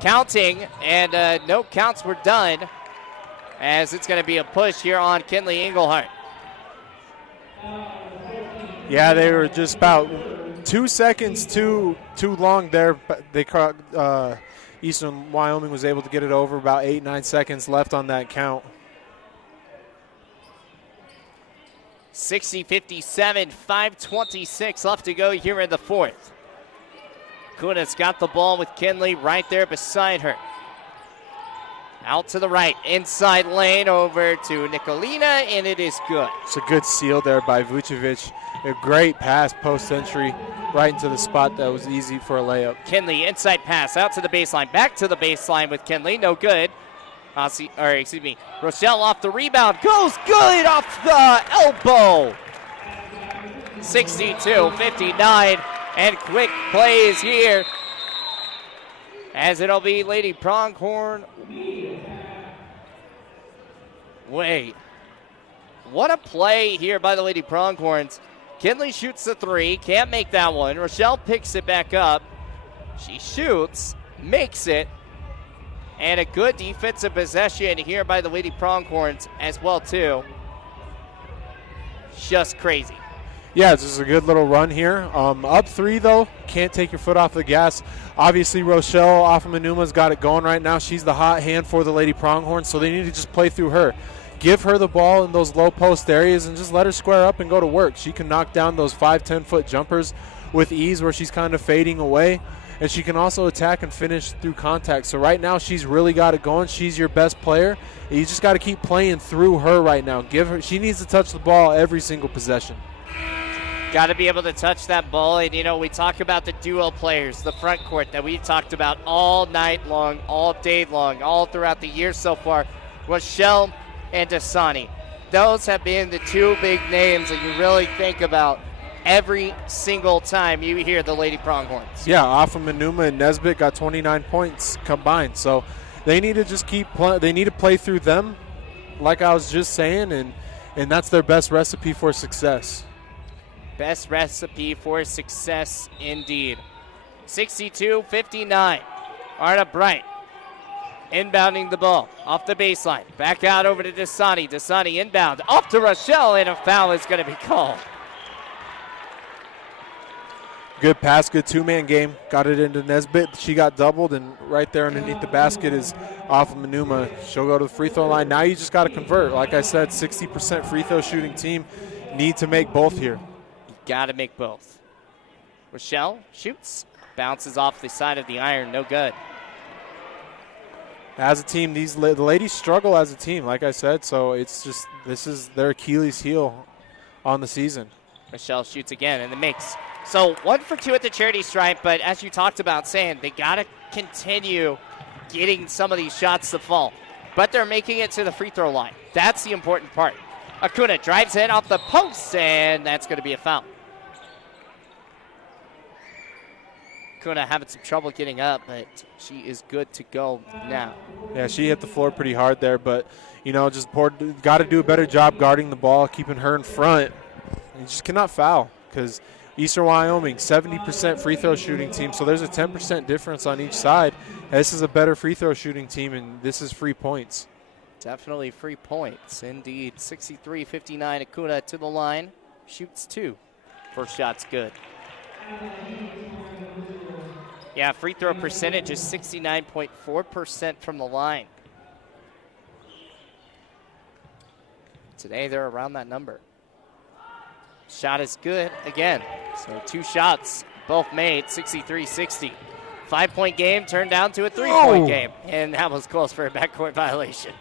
Counting, and no counts were done as it's going to be a push here on Kinley Engelhardt. Yeah, they were just about 2 seconds too long there. Eastern Wyoming was able to get it over. About 8-9 seconds left on that count. 60-57, 5:26 left to go here in the fourth. Kunis got the ball with Kinley right there beside her. Out to the right, inside lane over to Nicolina, and it is good. It's a good seal there by Vucevic. A great pass post-entry right into the spot that was easy for a layup. Kinley, inside pass, out to the baseline. Back to the baseline with Kinley, no good. Rochelle off the rebound, goes good off the elbow. 62-59, and quick plays here as it'll be Lady Pronghorn. Wait, what a play here by the Lady Pronghorns. Kinley shoots the three, can't make that one. Rochelle picks it back up. She shoots, makes it, and a good defensive possession here by the Lady Pronghorns as well, too. Just crazy. Yeah, this is a good little run here. Up three, though, can't take your foot off the gas. Obviously, Rochelle Afamanuma's got it going right now. She's the hot hand for the Lady Pronghorns, so they need to just play through her. Give her the ball in those low post areas and just let her square up and go to work. She can knock down those 5-10-foot jumpers with ease where she's kind of fading away. And she can also attack and finish through contact. So right now she's really got it going. She's your best player. You just got to keep playing through her right now. She needs to touch the ball every single possession. Got to be able to touch that ball. And, you know, we talk about the duo players, the front court that we talked about all night long, all day long, all throughout the year so far. Rochelle and Dasani. Those have been the two big names that you really think about every single time you hear the Lady Pronghorns. Yeah, Alpha Manuma and Nesbitt got 29 points combined. So they need to just they need to play through them, like I was just saying, and that's their best recipe for success. Best recipe for success indeed. 62-59. Arna Bright inbounding the ball off the baseline. Back out over to Dasani. Dasani inbound. Off to Rochelle, and a foul is going to be called. Good pass, good two-man game. Got it into Nesbitt. She got doubled, and right there underneath the basket is Alpha Manuma. She'll go to the free throw line. Now you just got to convert. Like I said, 60% free throw shooting team. Need to make both here. Got to make both. Rochelle shoots. Bounces off the side of the iron. No good. As a team, the ladies struggle as a team, like I said. So it's just, this is their Achilles heel on the season. Rochelle shoots again and the makes. So 1 for 2 at the charity stripe, but as you talked about saying, they got to continue getting some of these shots to fall. But they're making it to the free throw line. That's the important part. Acuna drives in off the post, and that's going to be a foul. Acuna having some trouble getting up, but she is good to go now. Yeah, she hit the floor pretty hard there, but, you know, just got to do a better job guarding the ball, keeping her in front. You just cannot foul because Eastern Wyoming, 70% free throw shooting team, so there's a 10% difference on each side. This is a better free throw shooting team, and this is free points. Definitely free points, indeed. 63-59, Acuna to the line, shoots 2. First shot's good. Yeah, free throw percentage is 69.4% from the line. Today they're around that number. Shot is good again. So 2 shots, both made, 63-60. 5-point game turned down to a 3-point game. And that was close for a backcourt violation.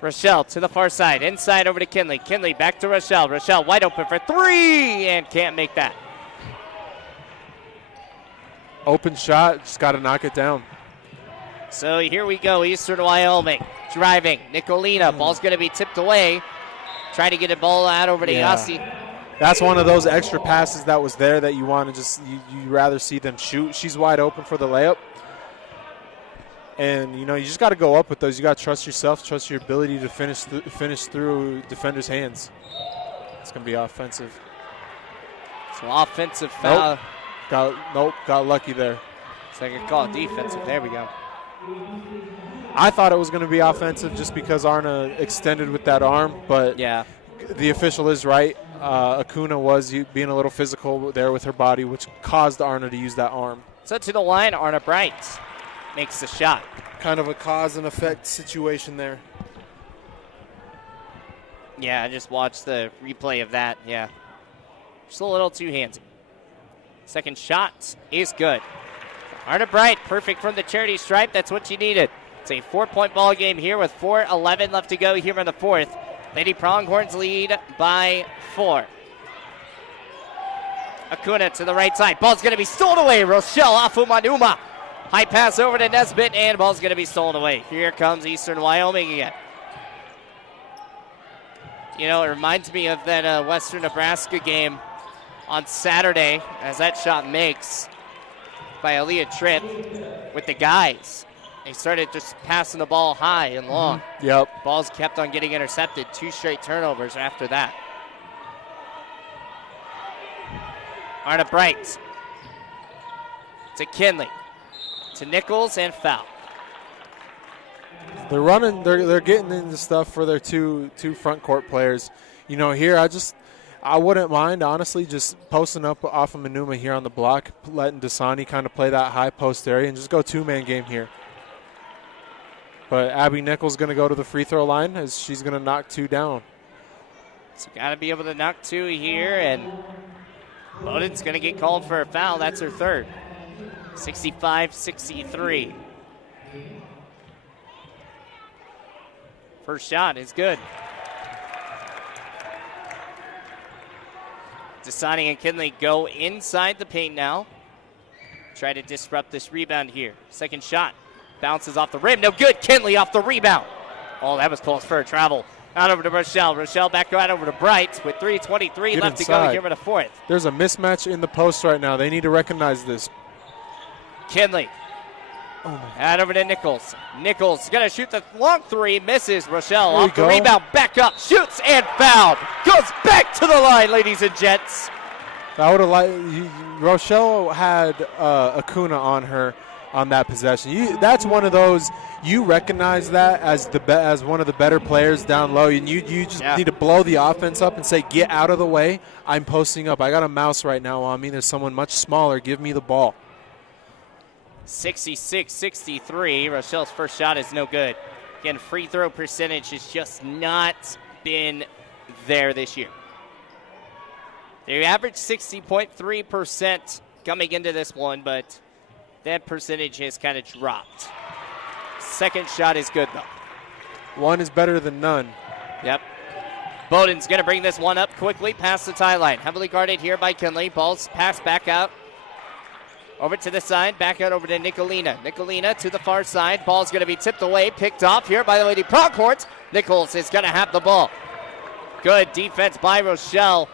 Rochelle to the far side, inside over to Kinley. Kinley back to Rochelle. Rochelle wide open for 3 and can't make that. Open shot, just got to knock it down. So here we go, Eastern Wyoming driving. Nicolina, ball's going to be tipped away. Trying to get a ball out over to Yasi. That's one of those extra passes that was there that you want to just, you rather see them shoot. She's wide open for the layup. And, you know, you just got to go up with those. You got to trust yourself, trust your ability to finish through defenders' hands. It's going to be offensive. So offensive foul. Got lucky there. So I can call it defensive. There we go. I thought it was going to be offensive just because Arna extended with that arm, but yeah, the official is right. Acuna was being a little physical there with her body, which caused Arna to use that arm. So to the line, Arna Bright makes the shot. Kind of a cause and effect situation there. Yeah, I just watched the replay of that. Yeah, just a little too handsy. Second shot is good. Arna Bright, perfect from the charity stripe. That's what she needed. It's a 4-point ball game here with 4:11 left to go here in the fourth. Lady Pronghorns lead by 4. Acuna to the right side. Ball's going to be stolen away. Rochelle Afumanuma. High pass over to Nesbitt, and ball's going to be stolen away. Here comes Eastern Wyoming again. You know, it reminds me of that Western Nebraska game on Saturday, as that shot makes by Aaliyah Tripp with the guys. They started just passing the ball high and long. Yep. Balls kept on getting intercepted. 2 straight turnovers after that. Arna Bright to Kinley to Nichols and foul. They're running. They're getting into stuff for their two front court players. You know, here I wouldn't mind, honestly, just posting up off of Manuma here on the block, letting Dasani kind of play that high post area and just go 2-man game here. But Abby Nichols going to go to the free throw line as she's going to knock 2 down. So got to be able to knock 2 here, and Bowden's going to get called for a foul. That's her third. 65-63. First shot is good. Dasani and Kinley go inside the paint now. Try to disrupt this rebound here. Second shot. Bounces off the rim. No good. Kinley off the rebound. Oh, that was close for a travel. Out over to Rochelle. Rochelle back out over to Bright with 3:23 left to go here in the fourth. There's a mismatch in the post right now. They need to recognize this. Kinley. Out over to Nichols. Nichols going to shoot the long three. Misses. Rochelle off the rebound. Back up. Shoots and fouled. Goes back to the line, ladies and gents. I would have liked. Rochelle had Acuna on her on that possession. That's one of those. You recognize that as one of the better players down low, and you just need to blow the offense up and say, "Get out of the way. I'm posting up. I got a mouse right now on me. There's someone much smaller. Give me the ball." 66-63. Rochelle's first shot is no good. Again, free throw percentage has just not been there this year. They averaged 60.3% coming into this one, but that percentage has kind of dropped. Second shot is good, though. One is better than none. Yep. Bowden's going to bring this one up quickly past the tie line. Heavily guarded here by Kinley. Ball's passed back out. Over to the side, back out over to Nicolina. Nicolina to the far side. Ball's going to be tipped away, picked off here by the Lady Pronghorns. Nichols is going to have the ball. Good defense by Rochelle.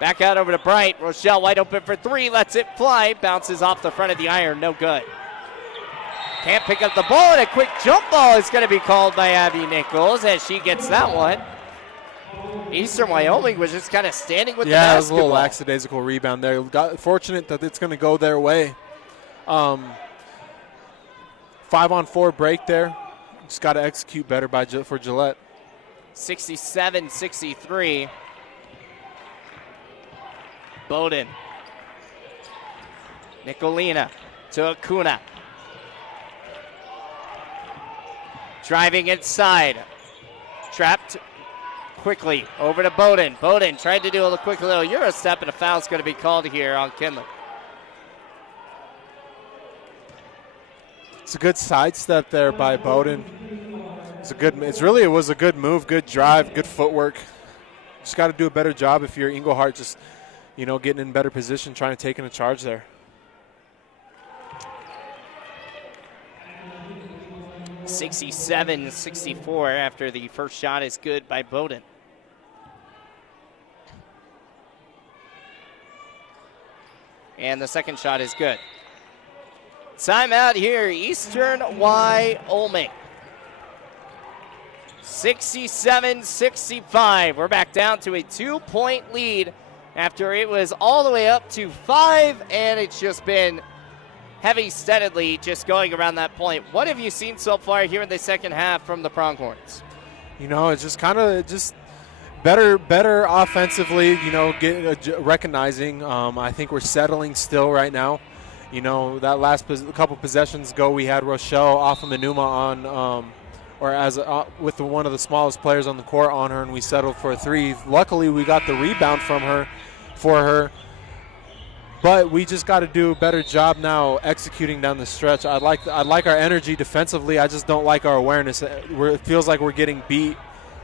Back out over to Bright. Rochelle wide open for three, lets it fly. Bounces off the front of the iron, no good. Can't pick up the ball, and a quick jump ball is going to be called by Abby Nichols as she gets that one. Eastern Wyoming was just kind of standing with the basketball. Yeah, it was a little lackadaisical rebound there. Fortunate that it's going to go their way. 5-on-4 break there. Just got to execute better for Gillette. 67-63. Bowden. Nicolina to Acuna. Driving inside. Trapped quickly over to Bowden. Bowden tried to do a quick little Euro step, and a foul is going to be called here on Kinley. It's a good sidestep there by Bowden. It was a good move, good drive, good footwork. Just got to do a better job if you're Englehart, just getting in better position, trying to take in a charge there. 67-64 after the first shot is good by Bowden. And the second shot is good. Timeout here, Eastern Wyoming. 67-65. We're back down to a 2-point lead after it was all the way up to 5, and it's just been heavy steadily just going around that point. What have you seen so far here in the second half from the Pronghorns? It's just kind of better offensively, recognizing. I think we're settling still right now. That last couple possessions ago, we had Rochelle off of Manuma on, with one of the smallest players on the court on her, and we settled for a three. Luckily, we got the rebound for her. But we just got to do a better job now executing down the stretch. I like our energy defensively. I just don't like our awareness. It feels like we're getting beat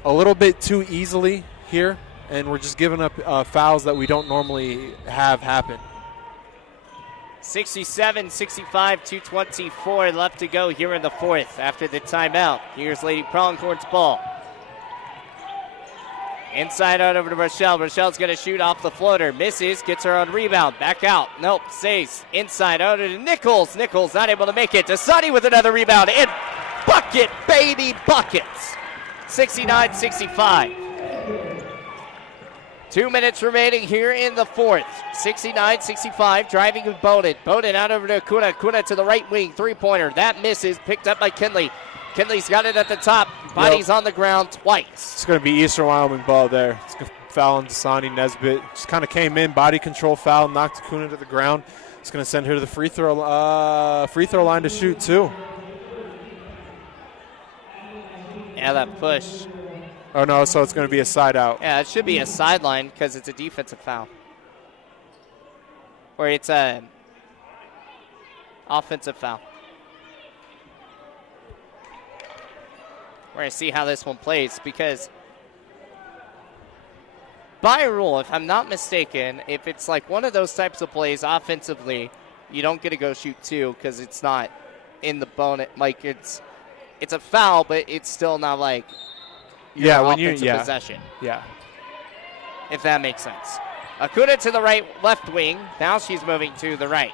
a little bit too easily here, and we're just giving up fouls that we don't normally have happen. 67-65, 2:24 left to go here in the fourth after the timeout. Here's Lady Pronghorns ball. Inside out over to Rochelle. Rochelle's going to shoot off the floater. Misses, gets her on rebound. Back out. Nope, stays. Inside out to Nichols. Nichols not able to make it. Dasani with another rebound. And bucket, baby, buckets. 69-65. 2 minutes remaining here in the fourth. 69-65, driving with Bowden. Bowden out over to Acuna. Acuna to the right wing, three-pointer. That misses, picked up by Kinley. Kinley's got it at the top. Body's on the ground twice. It's going to be Eastern Wyoming ball there. It's going to foul on Dasani Nesbitt. Just kind of came in, body control foul, knocked Acuna to the ground. It's going to send her to the free throw line to shoot, too. Yeah, that push. Oh, no, so it's going to be a side out. Yeah, it should be a sideline because it's a defensive foul. Or it's a offensive foul. We're going to see how this one plays because by rule, if I'm not mistaken, if it's like one of those types of plays offensively, you don't get to go shoot 2 because it's not in the bonus. Like it's a foul, but it's still not like your offensive possession. Yeah. If that makes sense. Acuna to the left wing. Now she's moving to the right.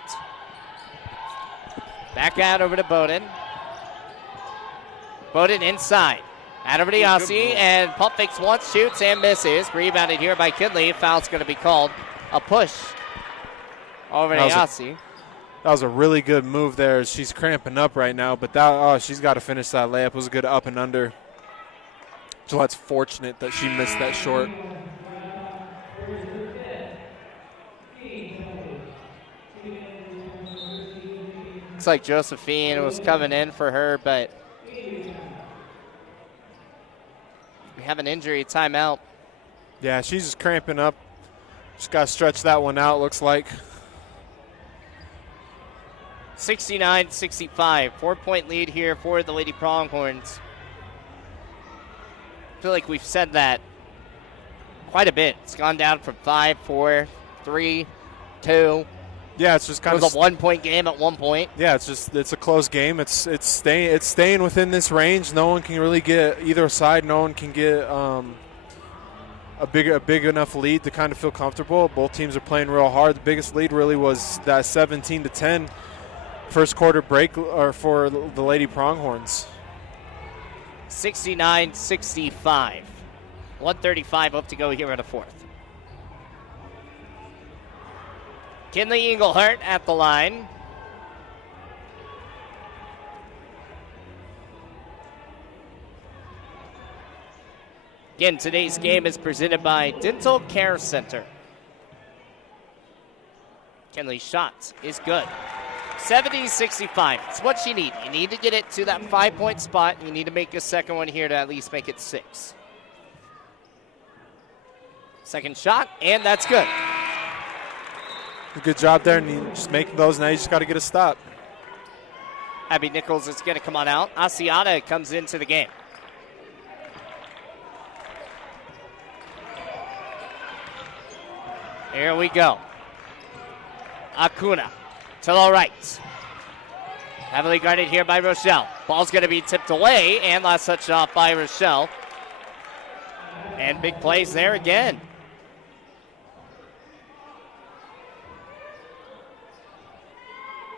Back out over to Bowden. Bowden inside. Out over to Yossi, and pump fakes once, shoots and misses. Rebounded here by Kinley. Foul's going to be called. A push over to Yossi. That was a really good move there. She's cramping up right now, but she's got to finish that layup. It was a good up and under. Gillette's fortunate that she missed that short. Looks like Josephine was coming in for her, but we have an injury timeout. Yeah, she's just cramping up. Just got to stretch that one out, looks like. 69-65, 4-point lead here for the Lady Pronghorns. I feel like we've said that quite a bit. It's gone down from 5, 4, 3, 2. Yeah, it's just kind of a 1-point game at one point. Yeah, it's a close game. It's staying within this range. No one can really get either side. No one can get a big enough lead to kind of feel comfortable. Both teams are playing real hard. The biggest lead really was that 17-10 first quarter break for the Lady Pronghorns. 69-65. 1:35 up to go here in the fourth. Kinley Engelhardt at the line. Again, today's game is presented by Dental Care Center. Kinley's shot is good. 70-65. It's what you need. You need to get it to that 5-point spot. You need to make a second one here to at least make it 6. Second shot, and that's good. Good job there, and you just making those. Now you just got to get a stop. Abby Nichols is going to come on out. Asiata comes into the game. Here we go. Acuna to the right. Heavily guarded here by Rochelle. Ball's going to be tipped away, and last touch off by Rochelle. And big plays there again.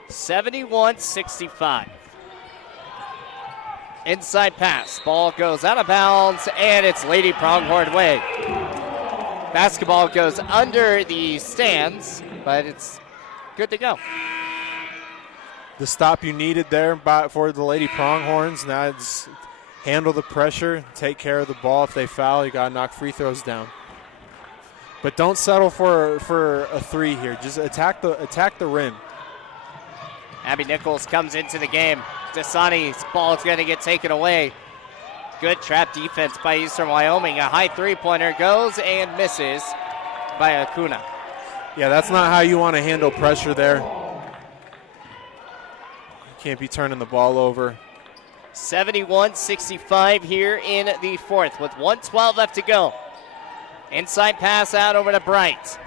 $71-65. Inside pass. Ball goes out of bounds, and it's Lady Pronghorn way. Basketball goes under the stands, but it's good to go. The stop you needed there for the Lady Pronghorns. Now it's handle the pressure, take care of the ball. If they foul, you got to knock free throws down. But don't settle for a 3 here. Just attack the rim. Abby Nichols comes into the game. Dasani's ball is going to get taken away. Good trap defense by Eastern Wyoming. A high three-pointer goes and misses by Acuna. Yeah, that's not how you want to handle pressure there. You can't be turning the ball over. 71-65 here in the fourth with 1:12 left to go. Inside pass out over to Bright.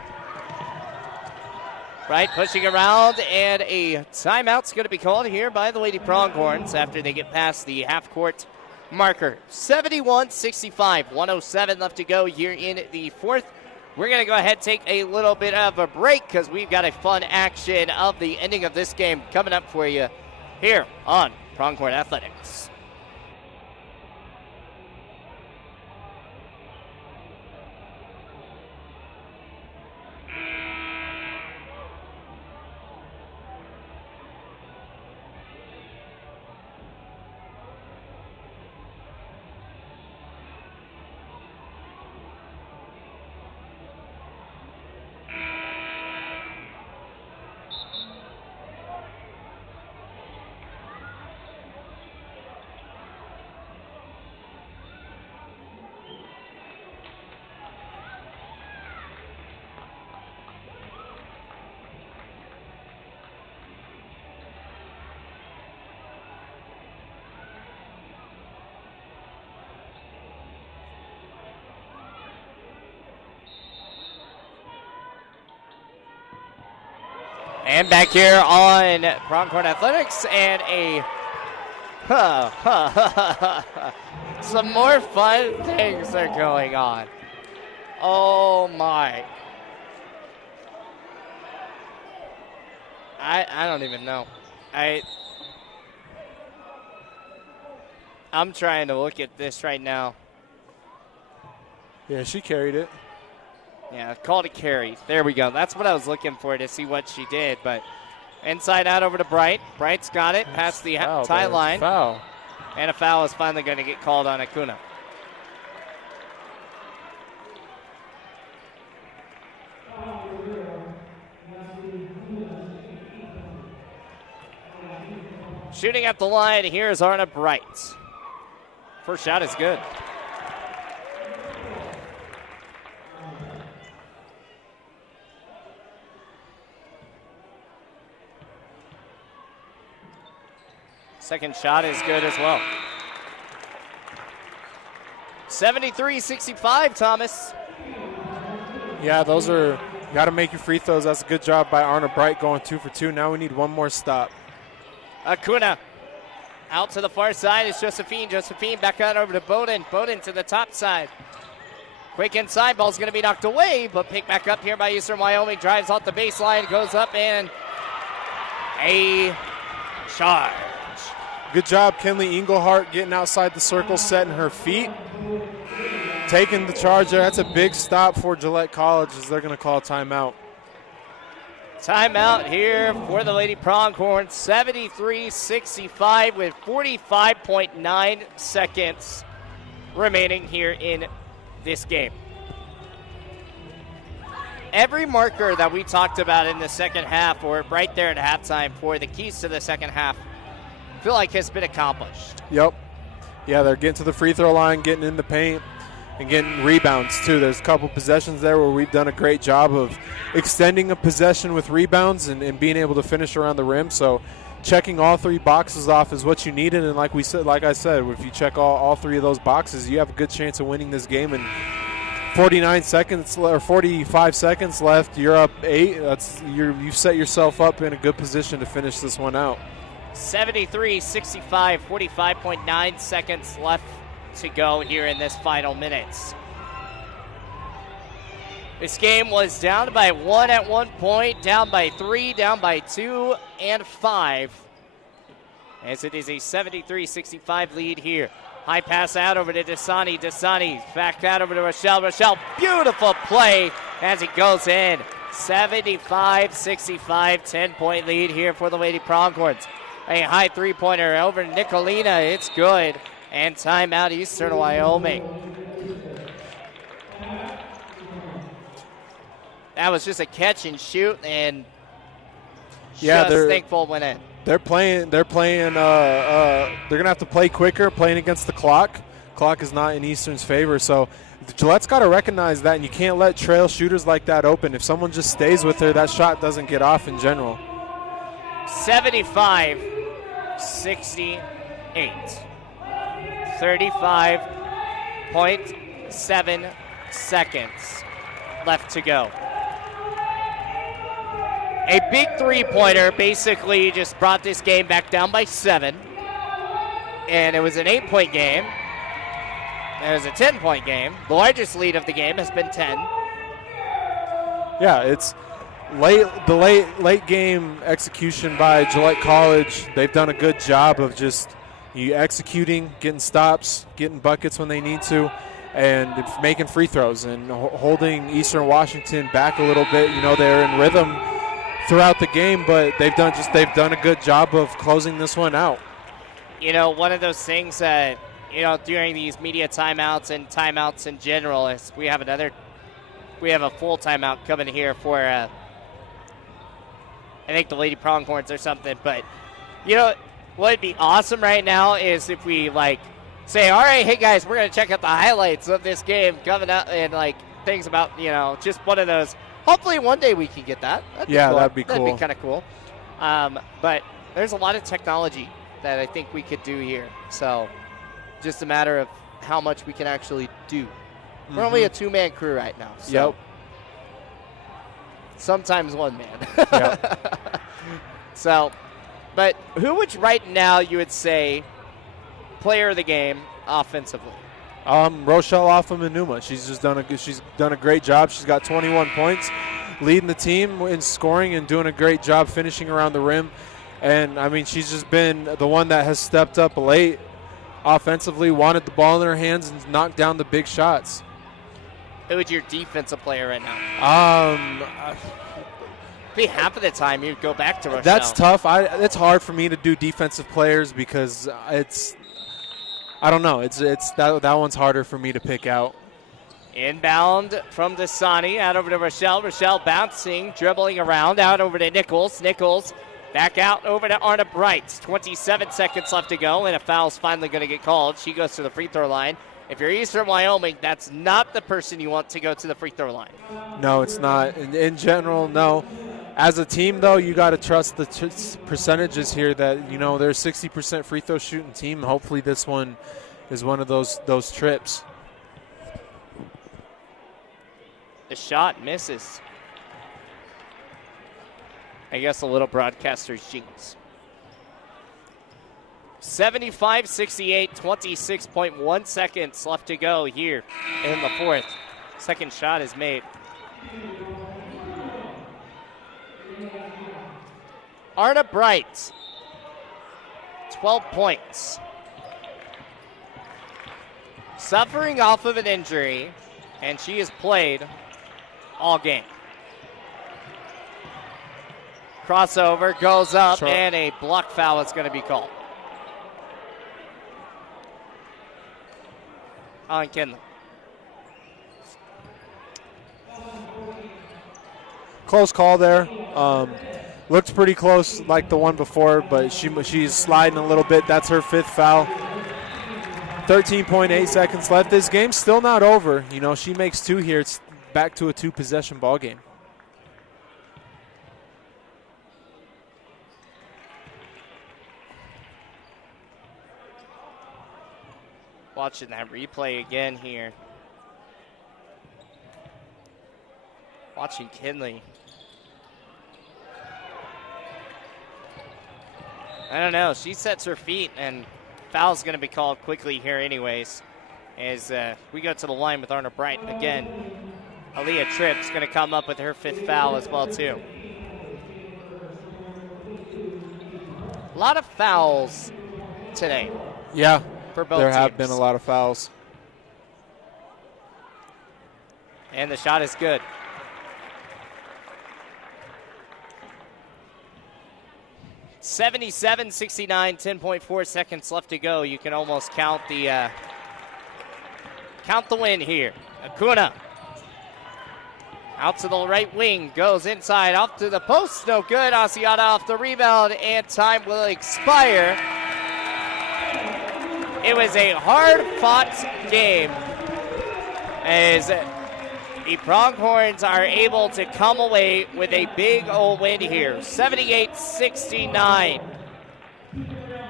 Bright pushing around, and a timeout's going to be called here by the Lady Pronghorns after they get past the half-court marker. 71-65, 1:07 left to go here in the fourth. We're going to go ahead and take a little bit of a break because we've got a fun action of the ending of this game coming up for you here on Pronghorn Athletics. And back here on Pronghorn Athletics, and some more fun things are going on. Oh my. I don't even know. I'm trying to look at this right now. Yeah, she carried it. Yeah, called a carry. There we go. That's what I was looking for, to see what she did. But inside out over to Bright. Bright's got it past the tie line. Foul. And a foul is finally going to get called on Acuna. Shooting at the line, here's Arna Bright. First shot is good. Second shot is good as well. 73-65, Thomas. Yeah, those are, you got to make your free throws. That's a good job by Arna Bright, going 2 for 2. Now we need one more stop. Acuna out to the far side is Josephine. Josephine back out over to Bowden. Bowden to the top side. Quick inside, ball's going to be knocked away, but picked back up here by Eastern Wyoming. Drives off the baseline, goes up, and a charge. Good job, Kenley Englehart, getting outside the circle, setting her feet. Taking the charge there. That's a big stop for Gillette College, as they're going to call a timeout. Timeout here for the Lady Pronghorn. 73-65 with 45.9 seconds remaining here in this game. Every marker that we talked about in the second half, or right there at halftime for the keys to the second half, I feel like has been accomplished. Yep. Yeah, they're getting to the free throw line, getting in the paint, and getting rebounds too. There's a couple possessions there where we've done a great job of extending a possession with rebounds and being able to finish around the rim. So checking all 3 boxes off is what you needed, and like I said, if you check all 3 of those boxes, you have a good chance of winning this game. And 45 seconds left, you're up 8. You've set yourself up in a good position to finish this one out. 73-65, 45.9 seconds left to go here in this final minutes. This game was down by 1 at one point, down by 3, down by 2 and 5, as it is a 73-65 lead here. High pass out over to Dasani. Dasani back out over to Rochelle. Rochelle, beautiful play as it goes in. 75-65, 10-point lead here for the Lady Pronghorns. A high three-pointer over to Nicolina. It's good. And timeout, Eastern Wyoming. That was just a catch and shoot, and just thankful went in. They're gonna have to play quicker, playing against the clock. Clock is not in Eastern's favor, so Gillette's got to recognize that, and you can't let trail shooters like that open. If someone just stays with her, that shot doesn't get off in general. 75-68. 35.7 seconds left to go. A big three-pointer basically just brought this game back down by 7. And it was an 8-point game. It was a 10-point game. The largest lead of the game has been 10. Yeah, it's late game execution by Gillette College. They've done a good job of just executing, getting stops, getting buckets when they need to, and making free throws and holding Eastern Washington back a little bit. You know, they're in rhythm throughout the game, but they've done a good job of closing this one out. You know, one of those things that, you know, during these media timeouts and timeouts in general is we have a full timeout coming here for I think the Lady Pronghorns or something. But, you know, what would be awesome right now is if we, say, all right, hey, guys, we're going to check out the highlights of this game coming up and, things about, you know, just one of those. Hopefully one day we can get that. That'd be cool. That'd be kind of cool. But there's a lot of technology that I think we could do here. So just a matter of how much we can actually do. We're only a 2-man crew right now. So Yep. sometimes 1 man. Yep. So, but who would right now you would say player of the game offensively? Rochelle Afam-Enuma. She's done a great job. She's got 21 points, leading the team in scoring and doing a great job finishing around the rim. And I mean, she's just been the one that has stepped up late offensively, wanted the ball in her hands and knocked down the big shots. Who is your defensive player right now? Be half of the time you'd go back to Rochelle. That's tough. It's hard for me to do defensive players because I don't know. It's that one's harder for me to pick out. Inbound from Dasani, out over to Rochelle. Rochelle bouncing, dribbling around, out over to Nichols. Nichols back out over to Arna Bright. 27 seconds left to go, and a foul's finally going to get called. She goes to the free throw line. If you're Eastern Wyoming, that's not the person you want to go to the free throw line. No, it's not. In general, no. As a team, though, you got to trust the percentages here that, you know, they're a 60% free throw shooting team. Hopefully this one is one of those trips. The shot misses. I guess a little broadcaster's jinx. 75-68, 26.1 seconds left to go here in the fourth. Second shot is made. Arna Bright, 12 points. Suffering off of an injury, and she has played all game. Crossover goes up, and a block foul is going to be called on Kinley. Close call there. Looks pretty close like the one before, but she's sliding a little bit. That's her fifth foul. 13.8 seconds left. This game's still not over. You know, she makes two here. It's back to a two-possession ball game. Watching that replay again here. Watching Kinley. I don't know. She sets her feet, and foul's going to be called quickly here anyways. As we go to the line with Arna Bright. Again, Aaliyah Tripp's going to come up with her fifth foul as well, too. A lot of fouls today. Yeah, for both there teams. have been a lot of fouls. And the shot is good. (77-69), 10.4 seconds left to go. You can almost count the win here. Acuna out to the right wing, goes inside, off to the post, no good. Asiata off the rebound, and time will expire. It was a hard-fought game as the Pronghorns are able to come away with a big old win here, 78-69.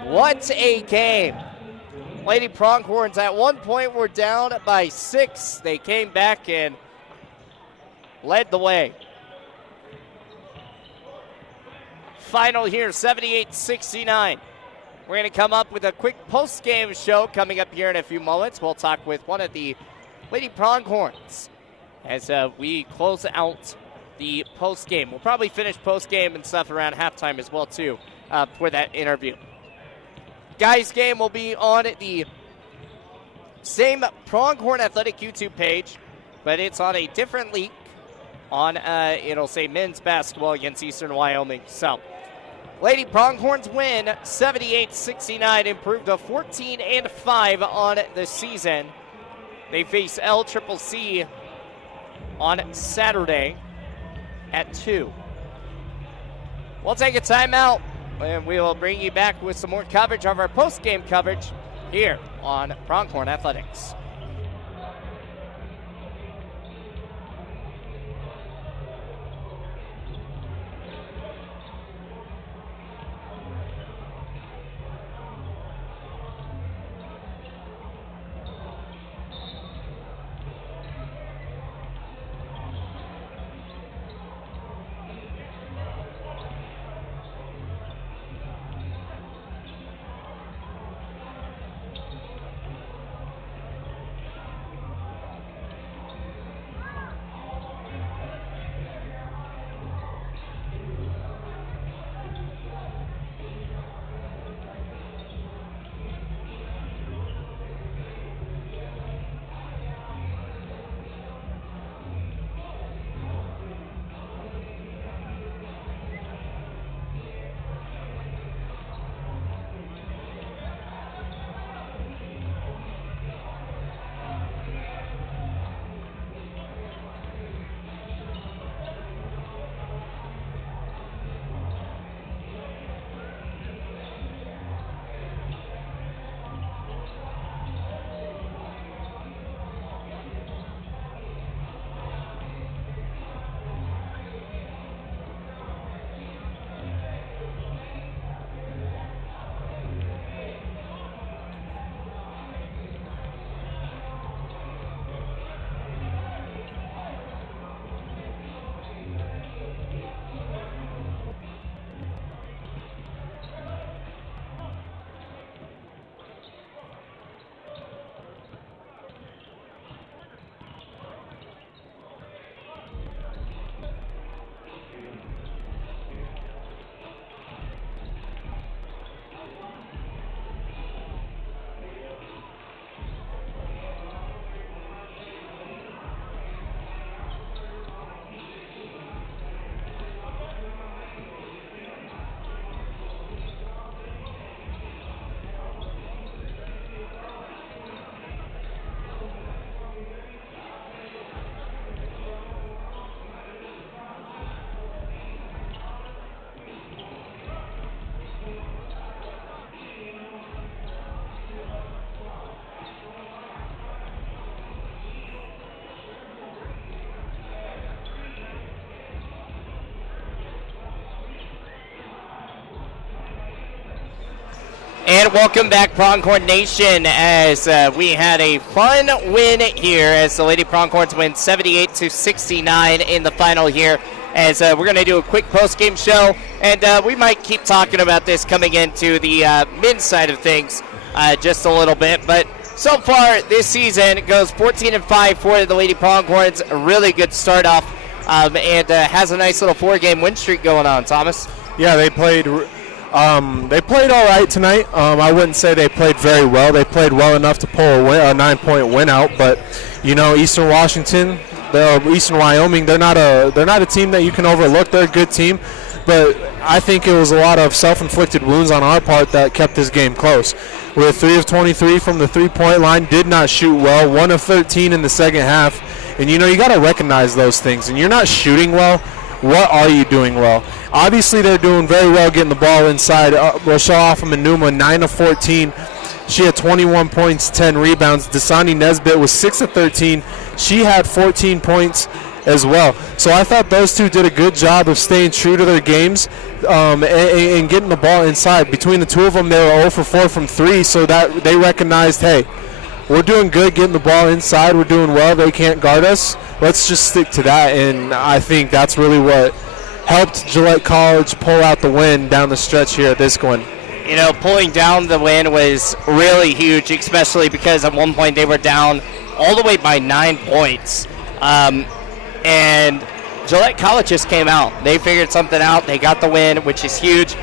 What a game. Lady Pronghorns at one point were down by 6. They came back and led the way. Final here, 78-69. We're going to come up with a quick post-game show coming up here in a few moments. We'll talk with one of the Lady Pronghorns as we close out the post-game. We'll probably finish post-game and stuff around halftime as well, too, for that interview. Guys' game will be on the same Pronghorn Athletic YouTube page, but it's on a different league. On it'll say men's basketball against Eastern Wyoming. So, Lady Pronghorns win 78-69, improved to 14-5 on the season. They face LCCC on Saturday at 2. We'll take a timeout, and we will bring you back with some more coverage of our post-game coverage here on Pronghorn Athletics. And welcome back, Pronghorn Nation, as we had a fun win here as the Lady Pronghorns win 78-69 in the final here. As we're going to do a quick post-game show, and we might keep talking about this coming into the men's side of things just a little bit. But so far this season goes 14-5 for the Lady Pronghorns. A really good start off, and has a nice little 4-game win streak going on. Thomas? Yeah, they played all right tonight. I wouldn't say they played very well. They played well enough to pull a 9-point win out. But Eastern Washington, Eastern Wyoming, they're not a team that you can overlook. They're a good team, but I think it was a lot of self-inflicted wounds on our part that kept this game close. We're 3 of 23 from the 3-point line, did not shoot well, 1 of 13 in the second half, and you got to recognize those things. And you're not shooting well. What are you doing well? Obviously, they're doing very well getting the ball inside. Rochelle Offenman-Numa, 9 of 14. She had 21 points, 10 rebounds. Dasani Nesbitt was 6 of 13. She had 14 points as well. So I thought those two did a good job of staying true to their games and getting the ball inside. Between the two of them, they were 0 for 4 from 3, so that they recognized, hey, we're doing good getting the ball inside. We're doing well. They can't guard us. Let's just stick to that, and I think that's really what helped Gillette College pull out the win down the stretch here at this one. Pulling down the win was really huge, especially because at one point they were down all the way by 9 points. And Gillette College just came out. They figured something out. They got the win, which is huge.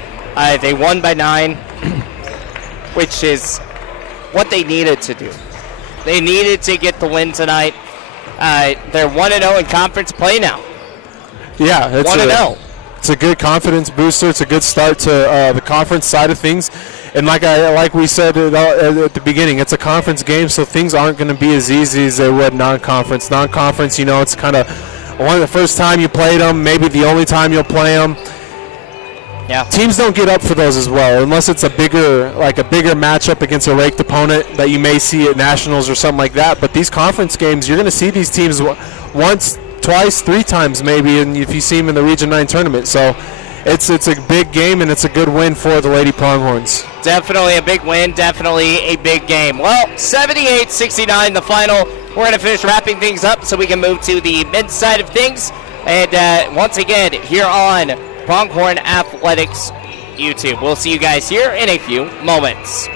They won by 9, which is what they needed to do. They needed to get the win tonight. They're 1-0 in conference play now. Yeah, it's 1-0. It's a good confidence booster. It's a good start to the conference side of things. And like we said at the beginning, it's a conference game, so things aren't going to be as easy as they would non-conference. Non-conference, it's kind of one of the first time you played them, maybe the only time you'll play them. Yeah. Teams don't get up for those as well, unless it's a bigger matchup against a ranked opponent that you may see at nationals or something like that. But these conference games, you're going to see these teams once, twice, 3 times maybe, and if you see them in the Region 9 tournament. So it's a big game, and it's a good win for the Lady Pronghorns. Definitely a big win, definitely a big game. Well, 78-69 the final. We're going to finish wrapping things up so we can move to the men's side of things. And once again, here on Pronghorn Athletics YouTube. We'll see you guys here in a few moments.